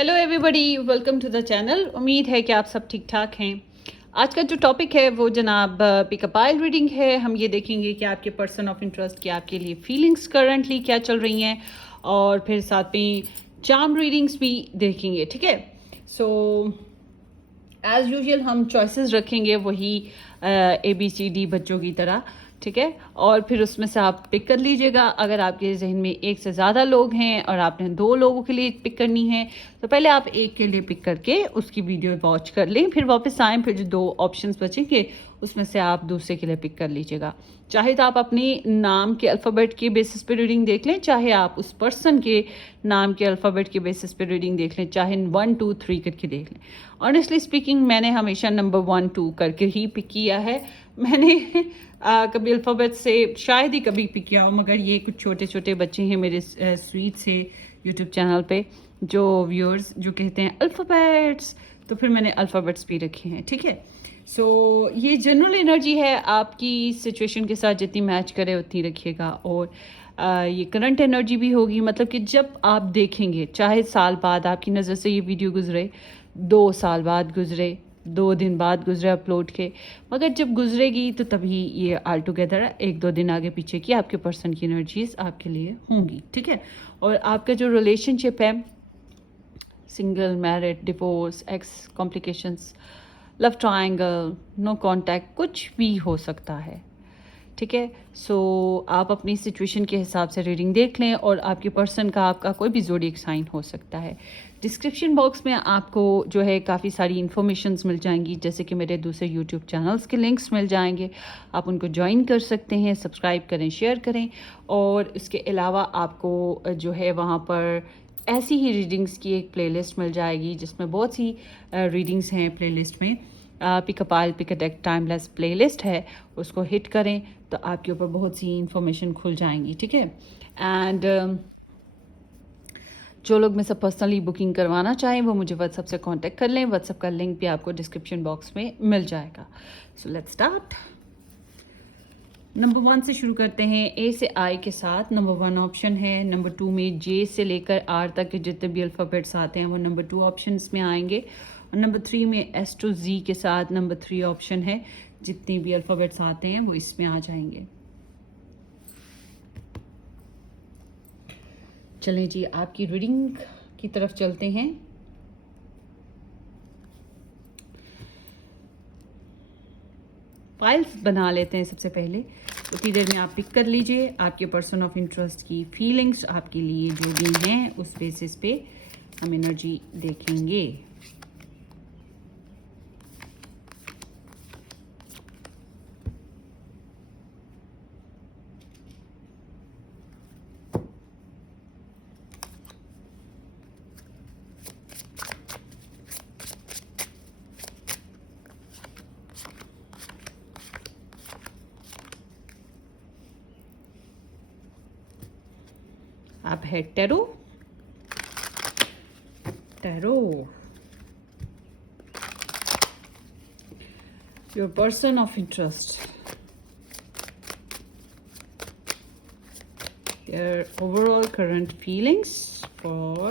Hello everybody, welcome to the channel. उम्मीद है कि आप सब ठीक ठाक हैं। आज का जो टॉपिक है वो जनाब पिकअप आइल रीडिंग है। हम ये देखेंगे कि आपके पर्सन ऑफ इंटरेस्ट की आपके लिए फीलिंग्स करंटली क्या चल रही हैं और फिर साथ में चार्म रीडिंग्स भी देखेंगे। ठीक है, सो एज़ यूजुअल हम चॉइसेस रखेंगे वही ABCD बच्चों की तरह। ठीक है, और फिर उसमें से आप पिक कर लीजिएगा। अगर आपके जहन में एक से ज़्यादा लोग हैं और आपने 2 लोगों के लिए पिक करनी है तो पहले आप एक के लिए पिक करके उसकी वीडियो वॉच कर लें, फिर वापस आएँ, फिर जो 2 ऑप्शंस बचेंगे उसमें से आप दूसरे के लिए पिक कर लीजिएगा। चाहे तो आप अपने नाम के अल्फ़ाबेट के बेसिस पे रीडिंग देख लें, चाहे आप उस पर्सन के नाम के अल्फ़ाबेट के बेसिस पे रीडिंग देख लें, चाहे 1 2 3 करके देख लें। ऑनेस्टली स्पीकिंग मैंने हमेशा नंबर 1 2 करके ही पिक किया है। मैंने कभी अल्फ़ाबेट से शायद ही कभी पिक किया हो, मगर ये कुछ छोटे छोटे बच्चे हैं मेरे स्वीट से यूट्यूब चैनल पे जो व्यूअर्स जो कहते हैं अल्फ़ाबेट्स, तो फिर मैंने अल्फ़ाबेट्स भी रखे हैं। ठीक है, सो ये जनरल एनर्जी है, आपकी सिचुएशन के साथ जितनी मैच करे उतनी रखिएगा। और ये करंट एनर्जी भी होगी, मतलब कि जब आप देखेंगे, चाहे साल बाद आपकी नज़र से ये वीडियो गुजरे, 2 साल बाद गुजरे, 2 दिन बाद गुजरे अपलोड के, मगर जब गुजरेगी तो तभी ये ऑल टुगेदर 1-2 दिन आगे पीछे की आपके पर्सन की एनर्जीज आपके लिए होंगी। ठीक है, और आपका जो रिलेशनशिप है, single, married, divorce, ex complications, love triangle, no contact, कुछ भी हो सकता है। ठीक है, सो आप अपनी सिचुएशन के हिसाब से रीडिंग देख लें और आपके पर्सन का आपका कोई भी ज़ोडिएक साइन हो सकता है। डिस्क्रिप्शन बॉक्स में आपको जो है काफ़ी सारी इन्फॉर्मेशंस मिल जाएंगी, जैसे कि मेरे दूसरे यूट्यूब चैनल्स के लिंक्स मिल जाएंगे, आप उनको ज्वाइन कर सकते हैं, सब्सक्राइब करें, शेयर करें। और इसके अलावा आपको जो है वहाँ पर ऐसी ही रीडिंग्स की एक प्लेलिस्ट मिल जाएगी जिसमें बहुत सी रीडिंग्स हैं। प्लेलिस्ट में pickup I'll pick a deck timeless playlist है, उसको हिट करें तो आपके ऊपर बहुत सी इंफॉर्मेशन खुल जाएंगी। ठीक है, एंड जो लोग मुझसे पर्सनली बुकिंग करवाना चाहें वो मुझे व्हाट्सएप से कांटेक्ट कर लें। व्हाट्सएप का लिंक भी आपको डिस्क्रिप्शन बॉक्स में मिल जाएगा। So let's start. नंबर 1 से शुरू करते हैं। A से I के साथ नंबर 1 ऑप्शन है। नंबर 2 में J से लेकर R तक के जितने भी अल्फ़ाबेट्स आते हैं वो नंबर 2 ऑप्शन में आएंगे। और नंबर 3 में S to Z के साथ नंबर 3 ऑप्शन है। जितने भी अल्फ़ाबेट्स आते हैं वो इसमें आ जाएंगे। चलें जी, आपकी रीडिंग की तरफ चलते हैं। फाइल्स बना लेते हैं सबसे पहले। उतनी देर में आप पिक कर लीजिए आपके पर्सन ऑफ इंटरेस्ट की फीलिंग्स आपके लिए जो भी हैं, उस बेसिस पे हम एनर्जी देखेंगे। आप है tarot. Tarot, your person of interest, their overall current feelings for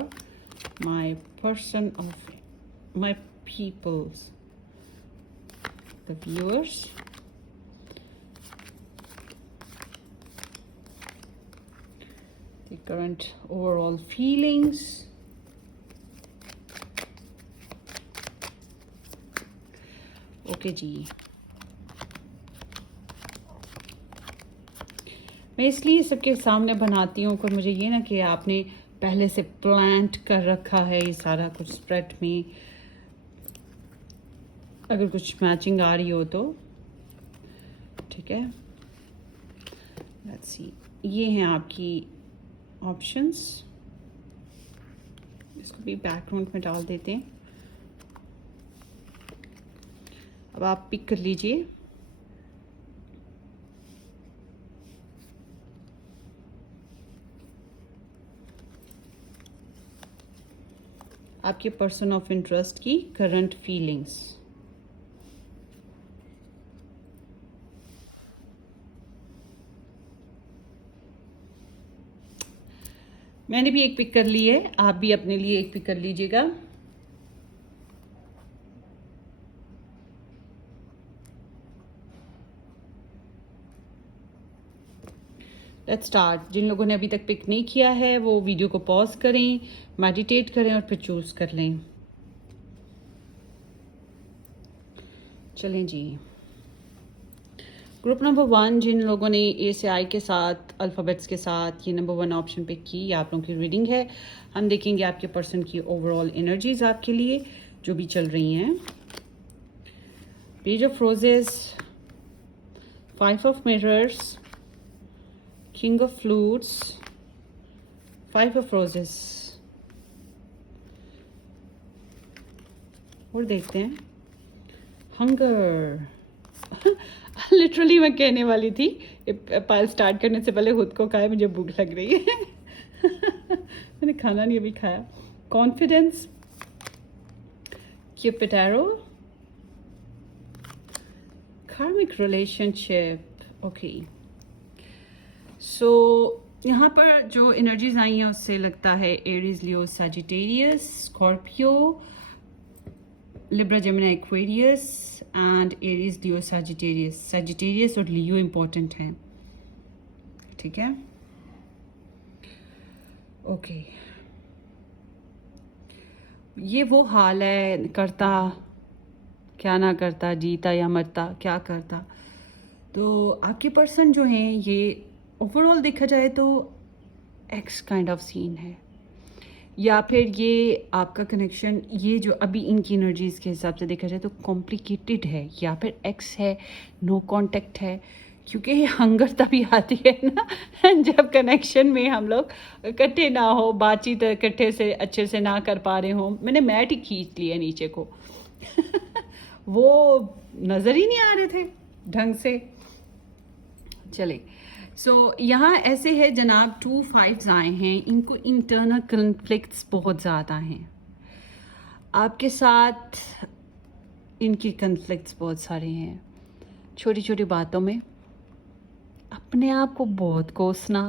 my person of my peoples, the viewers, the current overall feelings. Okay ji, मैं इसलिए सबके सामने बनाती हूँ कि मुझे ये ना कि आपने पहले से प्लांट कर रखा है ये सारा कुछ स्प्रेड में, अगर कुछ मैचिंग आ रही हो तो। ठीक है, लेट्स सी, ये हैं आपकी ऑप्शंस। इसको भी बैकग्राउंड में डाल देते हैं। अब आप पिक कर लीजिए। आपके पर्सन ऑफ इंटरेस्ट की करंट फीलिंग्स। मैंने भी एक पिक कर ली है, आप भी अपने लिए एक पिक कर लीजिएगा। Let's start. जिन लोगों ने अभी तक पिक नहीं किया है वो वीडियो को पॉज करें, मेडिटेट करें और फिर चूज कर लें। चलें जी। ग्रुप नंबर 1, जिन लोगों ने ए से आई के साथ अल्फ़ाबेट्स के साथ ये नंबर 1 ऑप्शन पिक की, ये आप लोगों की रीडिंग है। हम देखेंगे आपके पर्सन की ओवरऑल एनर्जीज आपके लिए जो भी चल रही हैं। Page of roses, 5 of mirrors, king of flutes, 5 of roses. और देखते हैं हंगर। लिटरली मैं कहने वाली थी पायल स्टार्ट करने से पहले खुद को कहा मुझे भूख लग रही है। मैंने खाना नहीं अभी खाया। कॉन्फिडेंस, क्यूपिड, कार्मिक रिलेशनशिप। ओके, सो यहाँ पर जो एनर्जीज आई हैं उससे लगता है Aries, Leo, Sagittarius, Scorpio, Libra, Gemini, Aquarius and Aries, Leo, Sagittarius. Sagittarius और लियो इम्पोर्टेंट हैं, ठीक है। ओके, ये वो हाल है, करता क्या ना करता, जीता या मरता, क्या करता। तो आपके पर्सन जो हैं ये ओवरऑल देखा जाए तो एक्स काइंड ऑफ सीन है, या फिर ये आपका कनेक्शन, ये जो अभी इनकी एनर्जीज़ के हिसाब से देखा जाए तो कॉम्प्लिकेटेड है, या फिर एक्स है, नो कांटेक्ट है। क्योंकि ये हंगर तभी आती है ना जब कनेक्शन में हम लोग इकट्ठे ना हो, बातचीत इकट्ठे से अच्छे से ना कर पा रहे हों। मैंने मैट ही खींच लिया नीचे को वो नज़र ही नहीं आ रहे थे ढंग से। चले, सो यहाँ ऐसे है जनाब, 2 5 आए हैं। इनको इंटरनल कन्फ्लिक्ट्स बहुत ज़्यादा हैं आपके साथ, इनकी कन्फ्लिक्ट्स बहुत सारे हैं। छोटी छोटी बातों में अपने आप को बहुत कोसना,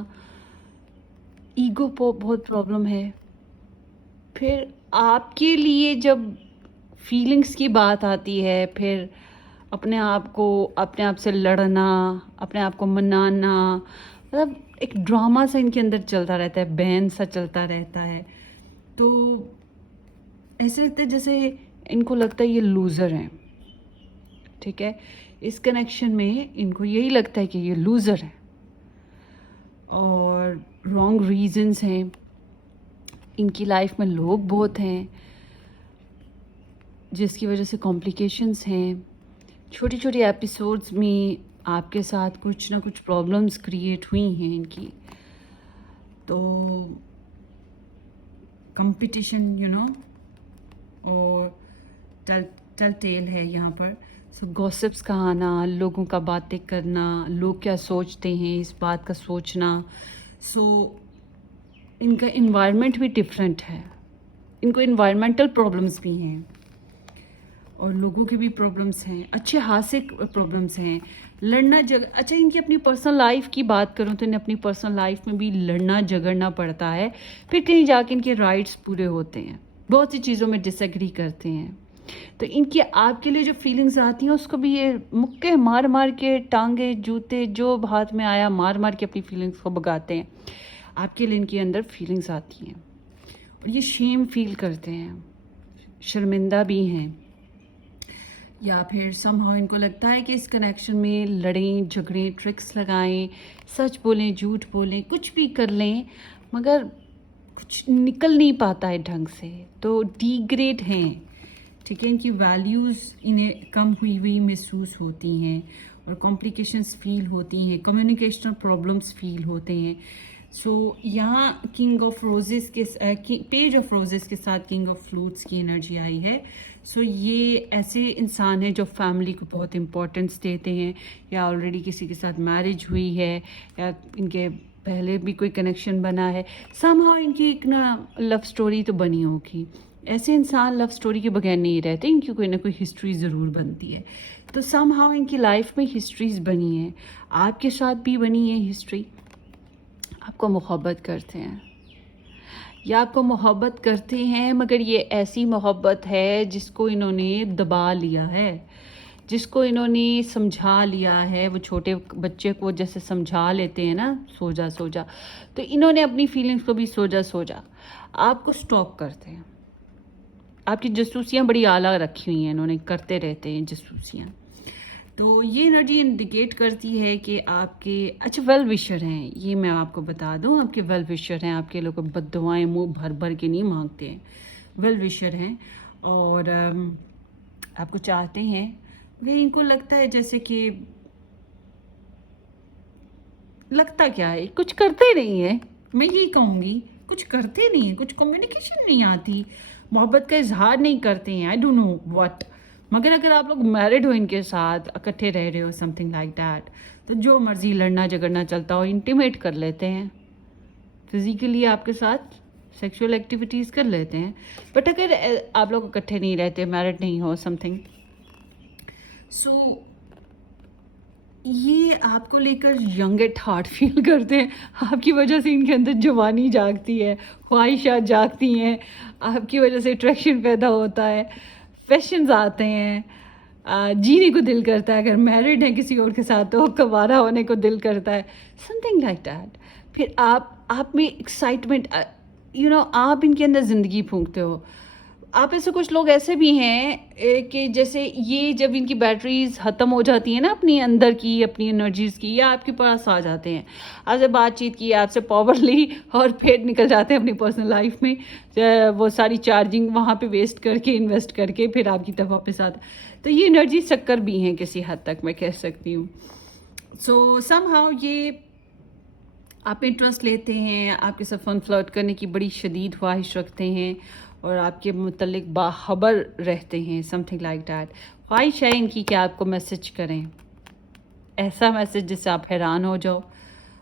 ईगो को बहुत प्रॉब्लम है। फिर आपके लिए जब फीलिंग्स की बात आती है, फिर अपने आप से लड़ना, अपने आप को मनाना, मतलब एक ड्रामा सा इनके अंदर चलता रहता है, बैन सा चलता रहता है। तो ऐसे लगता है जैसे इनको लगता है ये लूज़र हैं, ठीक है। इस कनेक्शन में इनको यही लगता है कि ये लूज़र है और रॉन्ग रीजंस हैं। इनकी लाइफ में लोग बहुत हैं जिसकी वजह से कॉम्प्लिकेशंस हैं। छोटी छोटी एपिसोड्स में आपके साथ कुछ ना कुछ प्रॉब्लम्स क्रिएट हुई हैं इनकी। तो कंपटीशन और टेल टेल है यहाँ पर। सो गॉसिप्स का आना, लोगों का बातें करना, लोग क्या सोचते हैं इस बात का सोचना। सो इनका इन्वायरमेंट भी डिफरेंट है, इनको इन्वायरमेंटल प्रॉब्लम्स भी हैं और लोगों के भी प्रॉब्लम्स हैं, अच्छे खासे प्रॉब्लम्स हैं। लड़ना अच्छा, इनकी अपनी पर्सनल लाइफ की बात करूँ तो इन्हें अपनी पर्सनल लाइफ में भी लड़ना झगड़ना पड़ता है। फिर कहीं जाके इनके राइट्स पूरे होते हैं, बहुत सी चीज़ों में डिसएग्री करते हैं। तो इनकी आपके लिए जो फीलिंग्स आती हैं उसको भी ये मुक्के मार मार के, टांगे जूते जो हाथ में आया मार मार के अपनी फीलिंग्स को भगाते हैं। आपके लिए इनके अंदर फीलिंग्स आती हैं और ये शेम फील करते हैं, शर्मिंदा भी हैं, या फिर समहाउ इनको लगता है कि इस कनेक्शन में लड़ें झगड़ें, ट्रिक्स लगाएं, सच बोलें झूठ बोलें, कुछ भी कर लें, मगर कुछ निकल नहीं पाता है ढंग से। तो डिग्रेड हैं, ठीक है। इनकी वैल्यूज़ इन्हें कम हुई हुई महसूस होती हैं और कॉम्प्लिकेशंस फील होती हैं, कम्युनिकेशनल प्रॉब्लम्स फील होते हैं। सो यहाँ किंग ऑफ रोजेस के पेज ऑफ रोजेस के साथ किंग ऑफ फ्लूट्स की एनर्जी आई है। सो ये ऐसे इंसान हैं जो फैमिली को बहुत इम्पोर्टेंस देते हैं, या ऑलरेडी किसी के साथ मैरिज हुई है, या इनके पहले भी कोई कनेक्शन बना है। समहाउ इनकी एक ना लव स्टोरी तो बनी होगी। ऐसे इंसान लव स्टोरी के बगैर नहीं रहते, इनकी कोई ना कोई हिस्ट्री ज़रूर बनती है। तो समहाउ इनकी लाइफ में हिस्ट्रीज़ बनी हैं, आपके साथ भी बनी है हिस्ट्री। आपको मोहब्बत करते हैं, ये आपको मोहब्बत करते हैं, मगर ये ऐसी मोहब्बत है जिसको इन्होंने दबा लिया है, जिसको इन्होंने समझा लिया है। वो छोटे बच्चे को जैसे समझा लेते हैं ना, सो जा सो जा, तो इन्होंने अपनी फीलिंग्स को भी सो जा सो जा आपको स्टॉप करते हैं। आपकी जासूसियाँ बड़ी आला रखी हुई हैं इन्होंने, करते रहते हैं जासूसियाँ। तो ये एनर्जी इंडिकेट करती है कि आपके अच्छा वेल विशर हैं, ये मैं आपको बता दूं, आपके वेल विशर हैं। आपके लोग बद्दुआएं मुंह भर भर के नहीं मांगते हैं, वेल विशर हैं और आपको चाहते हैं। वे इनको लगता है जैसे कि लगता क्या है, कुछ करते नहीं है, मैं यही कहूँगी, कुछ करते नहीं है, कुछ कम्युनिकेशन नहीं आती, मोहब्बत का इजहार नहीं करते हैं। I don't know what. मगर अगर आप लोग मैरिड हो, इनके साथ इकट्ठे रह रहे हो, समथिंग लाइक दैट, तो जो मर्जी लड़ना झगड़ना चलता हो इंटीमेट कर लेते हैं, फिजिकली आपके साथ सेक्सुअल एक्टिविटीज़ कर लेते हैं। बट अगर आप लोग इकट्ठे नहीं रहते, मैरिड नहीं हो, समथिंग, सो ये आपको लेकर यंग एट हार्ट फील करते हैं। आपकी वजह से इनके अंदर जवानी जागती है, ख्वाहिशात जागती हैं, आपकी वजह से अट्रैक्शन पैदा होता है, फैशंस आते हैं, जीने को दिल करता है। अगर मैरिड है किसी और के साथ तो कवारा होने को दिल करता है, समथिंग लाइक दैट। फिर आप में एक्साइटमेंट, आप इनके अंदर ज़िंदगी फूंकते हो। आप ऐसे कुछ लोग ऐसे भी हैं कि जैसे ये जब इनकी बैटरीज ख़त्म हो जाती हैं ना, अपनी अंदर की अपनी एनर्जीज़ की, या आपके पास आ जाते हैं, आपसे बातचीत की, आपसे पावर ली और फिर निकल जाते हैं अपनी पर्सनल लाइफ में, वो सारी चार्जिंग वहाँ पे वेस्ट करके, इन्वेस्ट करके फिर आपकी तरफ वापस आते। तो ये एनर्जी चक्कर भी हैं किसी हद तक, मैं कह सकती हूँ। सो समहाउ ये आप इंटरेस्ट लेते हैं, आपके साथ फन फ्लर्ट करने की बड़ी शदीद ख्वाहिश रखते हैं और आपके मुतल्लिक बाखबर रहते हैं, समथिंग लाइक दैट। ख्वाहिश है इनकी कि आपको मैसेज करें, ऐसा मैसेज जिससे आप हैरान हो जाओ।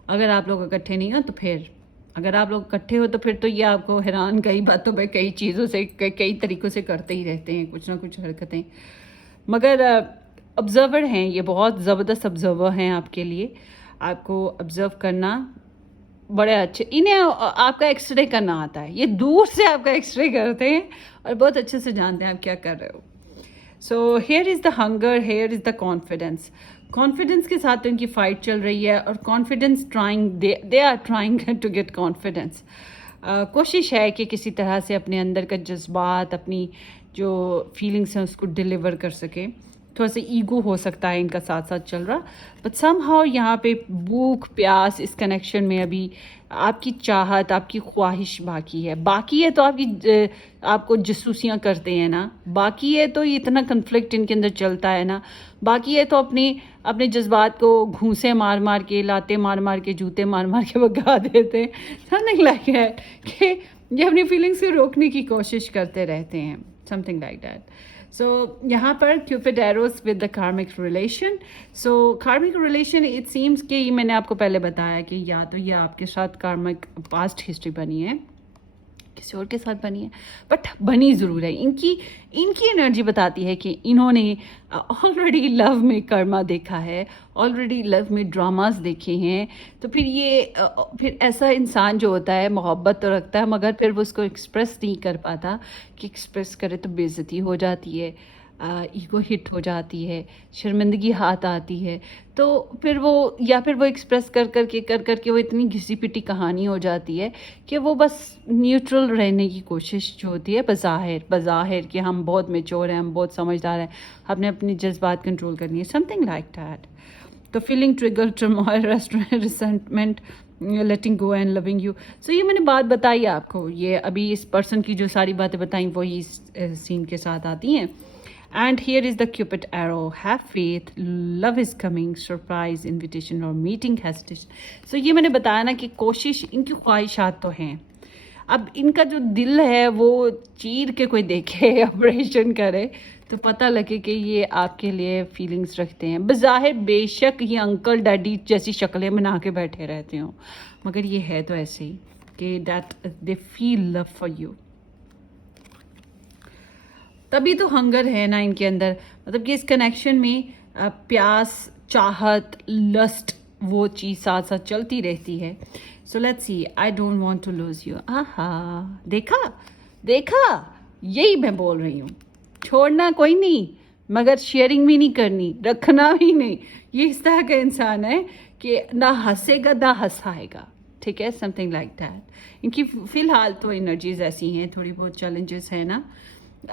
अगर आप लोग इकट्ठे नहीं हो तो फिर, अगर आप लोग इकट्ठे हो तो फिर तो ये आपको हैरान कई बातों पे, कई चीज़ों से, कई तरीक़ों से करते ही रहते हैं कुछ ना कुछ हरकतें। मगर ऑब्ज़र्वर हैं ये, बहुत ज़बरदस्त ऑब्ज़र्वर हैं आपके लिए। आपको ऑब्ज़र्व करना बड़े अच्छे, इन्हें आपका एक्सरे करना आता है, ये दूर से आपका एक्सरे करते हैं और बहुत अच्छे से जानते हैं आप क्या कर रहे हो। So here is the hunger, here is the confidence. Confidence के साथ तो इनकी फ़ाइट चल रही है और confidence trying, they are trying to get confidence. कोशिश है कि किसी तरह से अपने अंदर का जज्बात, अपनी जो फीलिंग्स हैं उसको डिलीवर कर सकें। थोड़ा सा ईगो हो सकता है इनका साथ साथ चल रहा, बट समहाउ यहाँ पे भूख प्यास इस कनेक्शन में अभी आपकी चाहत, आपकी ख्वाहिश बाकी है। बाकी है तो आपको जासूसियाँ करते हैं ना, बाकी है तो इतना कन्फ्लिक्ट इनके अंदर चलता है ना, बाकी है तो अपने अपने जज्बात को घूंसे मार मार के, लाते मार मार के, जूते मार मार के भगा देते हैं। समथिंग लाइक है कि ये अपनी फीलिंग्स को रोकने की कोशिश करते रहते हैं, समथिंग लाइक दैट। सो यहाँ पर Cupid Eros with the karmic relation. So karmic relation, it seems कि ये मैंने आपको पहले बताया कि या तो ये आपके साथ कार्मिक पास्ट हिस्ट्री बनी है, किसी और के साथ बनी है, बट बनी ज़रूर है। इनकी एनर्जी बताती है कि इन्होंने ऑलरेडी लव में कर्मा देखा है, ऑलरेडी लव में ड्रामास देखे हैं। तो फिर ये फिर ऐसा इंसान जो होता है मोहब्बत तो रखता है, मगर फिर वो उसको एक्सप्रेस नहीं कर पाता, कि एक्सप्रेस करे तो बेइज्जती हो जाती है, ईगो हिट हो जाती है, शर्मिंदगी हाथ आती है। तो फिर वो, या फिर वो एक्सप्रेस कर करके वो इतनी घिसी पिटी कहानी हो जाती है कि वो बस न्यूट्रल रहने की कोशिश जो होती है, बज़ाहिर कि हम बहुत मैच्योर हैं, हम बहुत समझदार हैं, हमने अपनी जज्बात कंट्रोल करनी है, समथिंग लाइक दैट। तो feeling trigger, turmoil, resentment, letting go and loving you. So ये मैंने बात बताई आपको, ये अभी इस पर्सन की जो सारी बातें बताई वही इस सीन के साथ आती हैं। And here is the Cupid arrow. Have faith, love is coming, surprise, invitation or meeting hesitation. So ये मैंने बताया ना कि कोशिश, इनकी ख्वाहिशात तो हैं। अब इनका जो दिल है वो चीर के कोई देखे, ऑपरेशन करे, तो पता लगे कि ये आपके लिए फीलिंग्स रखते हैं। बज़ाहिर बेशक ये अंकल डैडी जैसी शक्लें बना के बैठे रहते हों, मगर ये है तो ऐसे ही कि that they feel love for you. तभी तो हंगर है ना इनके अंदर, मतलब कि इस कनेक्शन में प्यास, चाहत, लस्ट वो चीज़ साथ साथ चलती रहती है. So let's see. I don't want to lose you. आहा, देखा देखा, यही मैं बोल रही हूँ. छोड़ना कोई नहीं, मगर शेयरिंग भी नहीं करनी, रखना भी नहीं. ये इस तरह का इंसान है कि ना हंसेगा ना हंसाएगा. ठीक है, समथिंग लाइक दैट. इनकी फ़िलहाल तो एनर्जीज ऐसी हैं, थोड़ी बहुत चैलेंजेस हैं ना.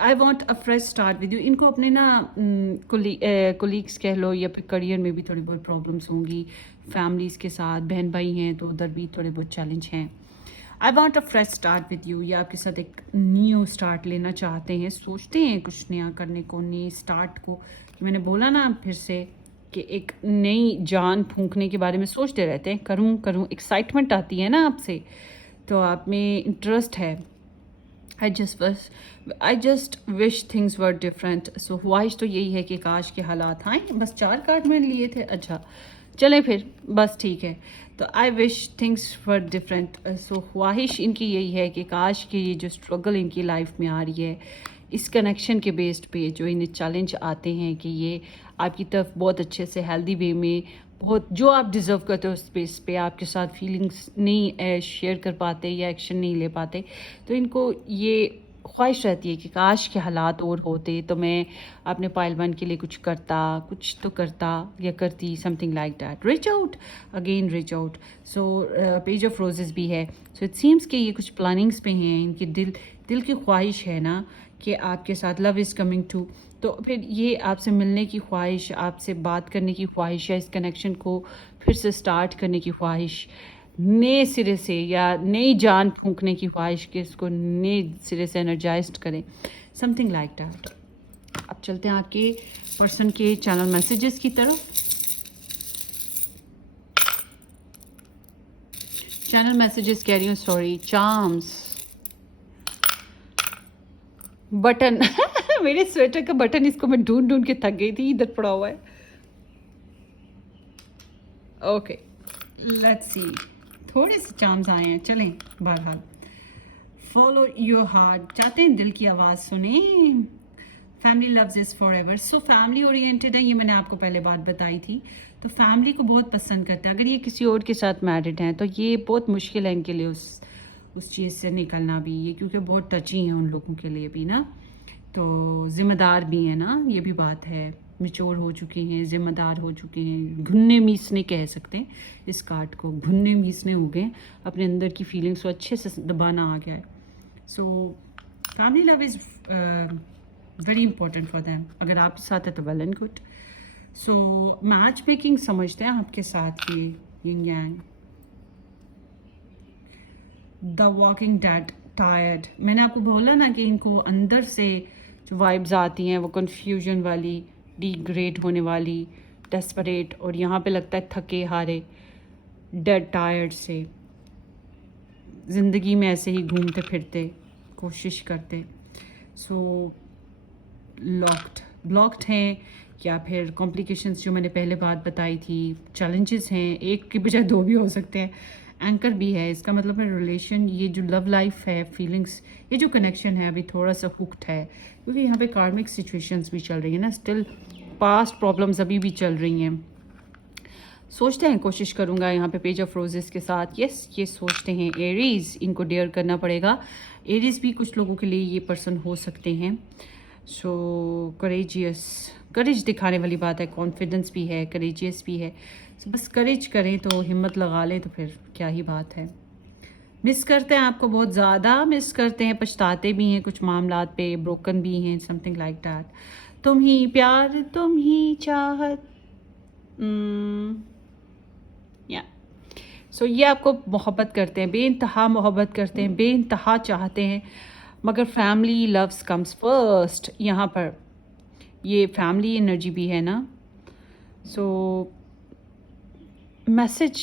I want a fresh start with you. इनको अपने ना कोलीग्स कह लो या फिर करियर में भी थोड़ी बहुत प्रॉब्लम्स होंगी. फैमिलीज़ के साथ बहन भाई हैं तो उधर भी थोड़े बहुत चैलेंज हैं. I want a fresh start with you. या आपके साथ एक न्यू स्टार्ट लेना चाहते हैं, सोचते हैं कुछ नया करने को, नए स्टार्ट को. मैंने बोला ना फिर से कि एक नई जान फूंकने के बारे में सोचते रहते हैं. करूं करूं, एक्साइटमेंट आती है ना आपसे, तो आप में इंटरेस्ट है. I just wish things were different. So ख्वाहिश तो यही है कि काश के हालात आए. बस 4 कार्ड मैंने लिए थे. अच्छा चलें फिर, बस ठीक है. तो I wish things were different. So ख्वाहिश इनकी यही है कि काश के ये जो स्ट्रगल इनकी लाइफ में आ रही है, इस कनेक्शन के बेस्ड पे जो इन्हें चैलेंज आते हैं, कि ये आपकी तरफ बहुत अच्छे से हेल्दी वे में, बहुत जो आप डिज़र्व करते हो उस बेस पे आपके साथ फीलिंग्स नहीं शेयर कर पाते या एक्शन नहीं ले पाते. तो इनको ये ख्वाहिश रहती है कि काश के हालात और होते तो मैं अपने पायलवान के लिए कुछ करता, कुछ तो करता या करती. Something like that. Reach out, again reach out. So page of roses भी है. सो इट सीम्स कि ये कुछ प्लानिंग्स पे हैं. इनकी दिल की ख्वाहिश है ना कि आपके साथ लव इज़ कमिंग टू. तो फिर ये आपसे मिलने की ख्वाहिश, आपसे बात करने की ख्वाहिश, या इस कनेक्शन को फिर से स्टार्ट करने की ख्वाहिश, नए सिरे से या नई जान फूंकने की ख्वाहिश कि इसको नए सिरे से एनर्जाइज्ड करें. Something like that. अब चलते हैं आपके पर्सन के चैनल मैसेजेस की तरफ. चैनल मैसेजेस कह रही हूँ, सॉरी, चार्म्स, बटन. मेरे स्वेटर का बटन, इसको मैं ढूंढ ढूंढ के थक गई थी, इधर पड़ा हुआ है. Okay, let's see. थोड़े से चार्म्स आए हैं, चलें. बहरहाल, फॉलो योर हार्ट. चाहते हैं दिल की आवाज़ सुने. Family loves is for ever. So family oriented है, ये मैंने आपको पहले बात बताई थी. तो फैमिली को बहुत पसंद करते हैं. अगर ये किसी और के साथ मैरिड हैं तो ये बहुत मुश्किल है इनके लिए उस चीज़ से निकलना भी. ये क्योंकि बहुत टची हैं उन लोगों के लिए भी ना, तो ज़िम्मेदार भी हैं ना, ये भी बात है. मैच्योर हो चुके हैं, ज़िम्मेदार हो चुके हैं. घुनने मीसने कह सकते हैं इस कार्ड को. घुनने मीसने हो गए, अपने अंदर की फीलिंग्स को अच्छे से दबाना आ गया है. So family love is very important for them. अगर आपके साथ है तो well and good. So match making समझते हैं आपके साथ ये Ying Yang. The walking dead, tired. मैंने आपको बोला ना कि इनको अंदर से जो वाइब्स आती हैं वो कन्फ्यूजन वाली, डिग्रेड होने वाली, डेस्परेट, और यहाँ पे लगता है थके हारे, डेड टायर्ड से. ज़िंदगी में ऐसे ही घूमते फिरते कोशिश करते. सो ब्लॉक्ड हैं, या फिर कॉम्प्लिकेशंस जो मैंने पहले बात बताई थी, चैलेंजेस हैं. एक की बजाय 2 भी हो सकते हैं. एंकर भी है. इसका मतलब है रिलेशन, ये जो लव लाइफ है, फीलिंग्स, ये जो कनेक्शन है अभी थोड़ा सा हुक्ड है, क्योंकि यहाँ पे कार्मिक सिचुएशंस भी चल रही है ना. स्टिल पास्ट प्रॉब्लम्स अभी भी चल रही हैं. सोचते हैं, कोशिश करूँगा यहाँ पे पेज ऑफ रोजेस के साथ. यस, ये सोचते हैं. एरीज, इनको डेयर करना पड़ेगा. एरीज भी कुछ लोगों के लिए ये पर्सन हो सकते हैं. सो करेज दिखाने वाली बात है. कॉन्फिडेंस भी है, करेजियस भी है. so, बस करेज करें तो, हिम्मत लगा लें तो फिर क्या ही बात है. मिस करते हैं आपको, बहुत ज़्यादा मिस करते हैं, पछताते भी हैं कुछ मामलात पे, ब्रोकन भी हैं. Something like that. तुम ही प्यार, तुम ही चाहत. या सो ये आपको मोहब्बत करते हैं, बेइंतहा मोहब्बत करते हैं, बेइंतहा चाहते हैं, मगर फैमिली लव्स कम्स फर्स्ट. यहाँ पर ये फैमिली एनर्जी भी है ना. सो मैसेज,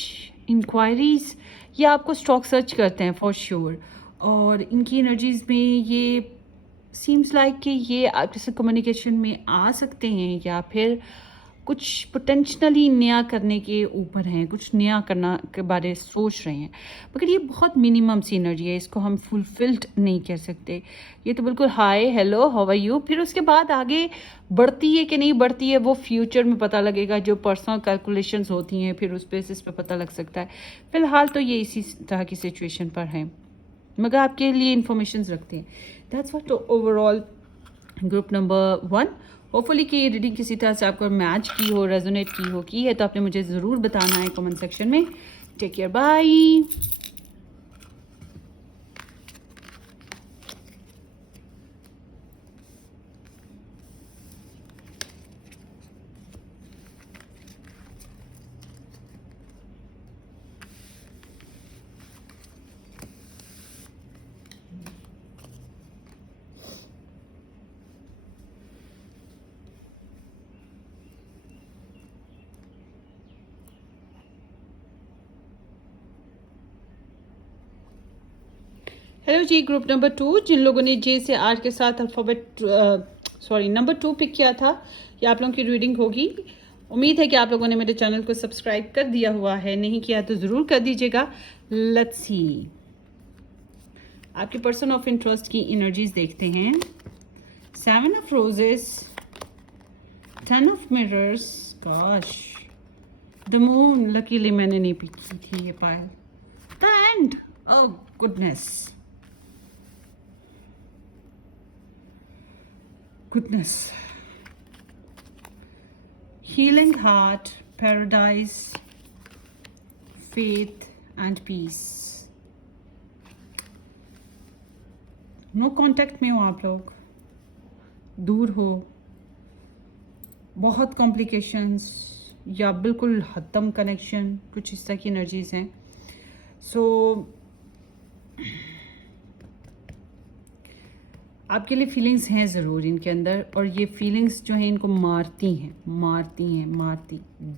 इंक्वायरीज, ये आपको स्टॉक सर्च करते हैं फॉर श्योर. और इनकी एनर्जीज़ में ये सीम्स लाइक कि ये आपके साथ कम्युनिकेशन में आ सकते हैं, या फिर कुछ पोटेंशनली नया करने के ऊपर हैं, कुछ नया करना के बारे सोच रहे हैं, मगर ये बहुत मिनिमम सी एनर्जी है, इसको हम फुलफिल्ड नहीं कह सकते। ये तो बिल्कुल hi hello how are you, फिर उसके बाद आगे बढ़ती है कि नहीं बढ़ती है वो फ्यूचर में पता लगेगा, जो पर्सनल कैलकुलेशंस होती हैं फिर उस बेसिस पे पता लग सकता है। फ़िलहाल तो ये इसी तरह की सिचुएशन पर हैं, मगर आपके लिए इंफॉर्मेशन रखते हैं। That's what overall group number 1। Hopefully कि ये रीडिंग किसी तरह से आपको मैच की हो, रेजोनेट की है तो आपने मुझे ज़रूर बताना है कमेंट सेक्शन में। Take care, bye. हेलो जी, ग्रुप नंबर 2, जिन लोगों ने जे से आर के साथ अल्फ़ाबेट नंबर 2 पिक किया था, ये आप लोगों की रीडिंग होगी। उम्मीद है कि आप लोगों ने मेरे चैनल को सब्सक्राइब कर दिया हुआ है, नहीं किया तो ज़रूर कर दीजिएगा। लेट्स सी, आपके पर्सन ऑफ इंटरेस्ट की एनर्जीज देखते हैं। 7 of roses, 10 of mirrors, gosh, the moon, luckily मैंने नहीं पिक की थी ये पायल, the end, oh goodness, goodness, healing heart, paradise, faith and peace। No contact में हो आप लोग, दूर हो, बहुत कॉम्प्लिकेशंस या बिल्कुल खत्म कनेक्शन, कुछ इस तरह की एनर्जीज हैं। सो आपके लिए फीलिंग्स हैं ज़रूर इनके अंदर, और ये फीलिंग्स जो हैं इनको मारती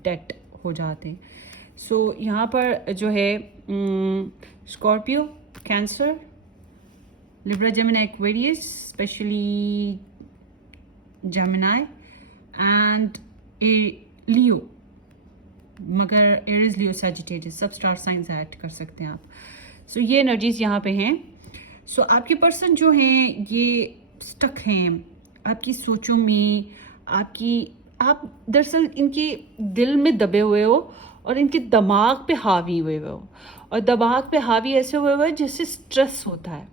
डेट हो जाते हैं। सो यहाँ पर जो है Scorpio, Cancer, Libra, Gemini, Aquarius, specially Gemini and Leo, मगर एरिस, लियो, सैजिटेरियस, सब स्टार साइंस ऐड कर सकते हैं आप। सो ये एनर्जीज यहाँ पे हैं। सो आपके पर्सन जो हैं ये स्टक हैं आपकी सोचों में, आप दरअसल इनके दिल में दबे हुए हो और इनके दिमाग पे हावी हुए हो, और दिमाग पे हावी ऐसे हुए हुए जैसे स्ट्रेस होता है।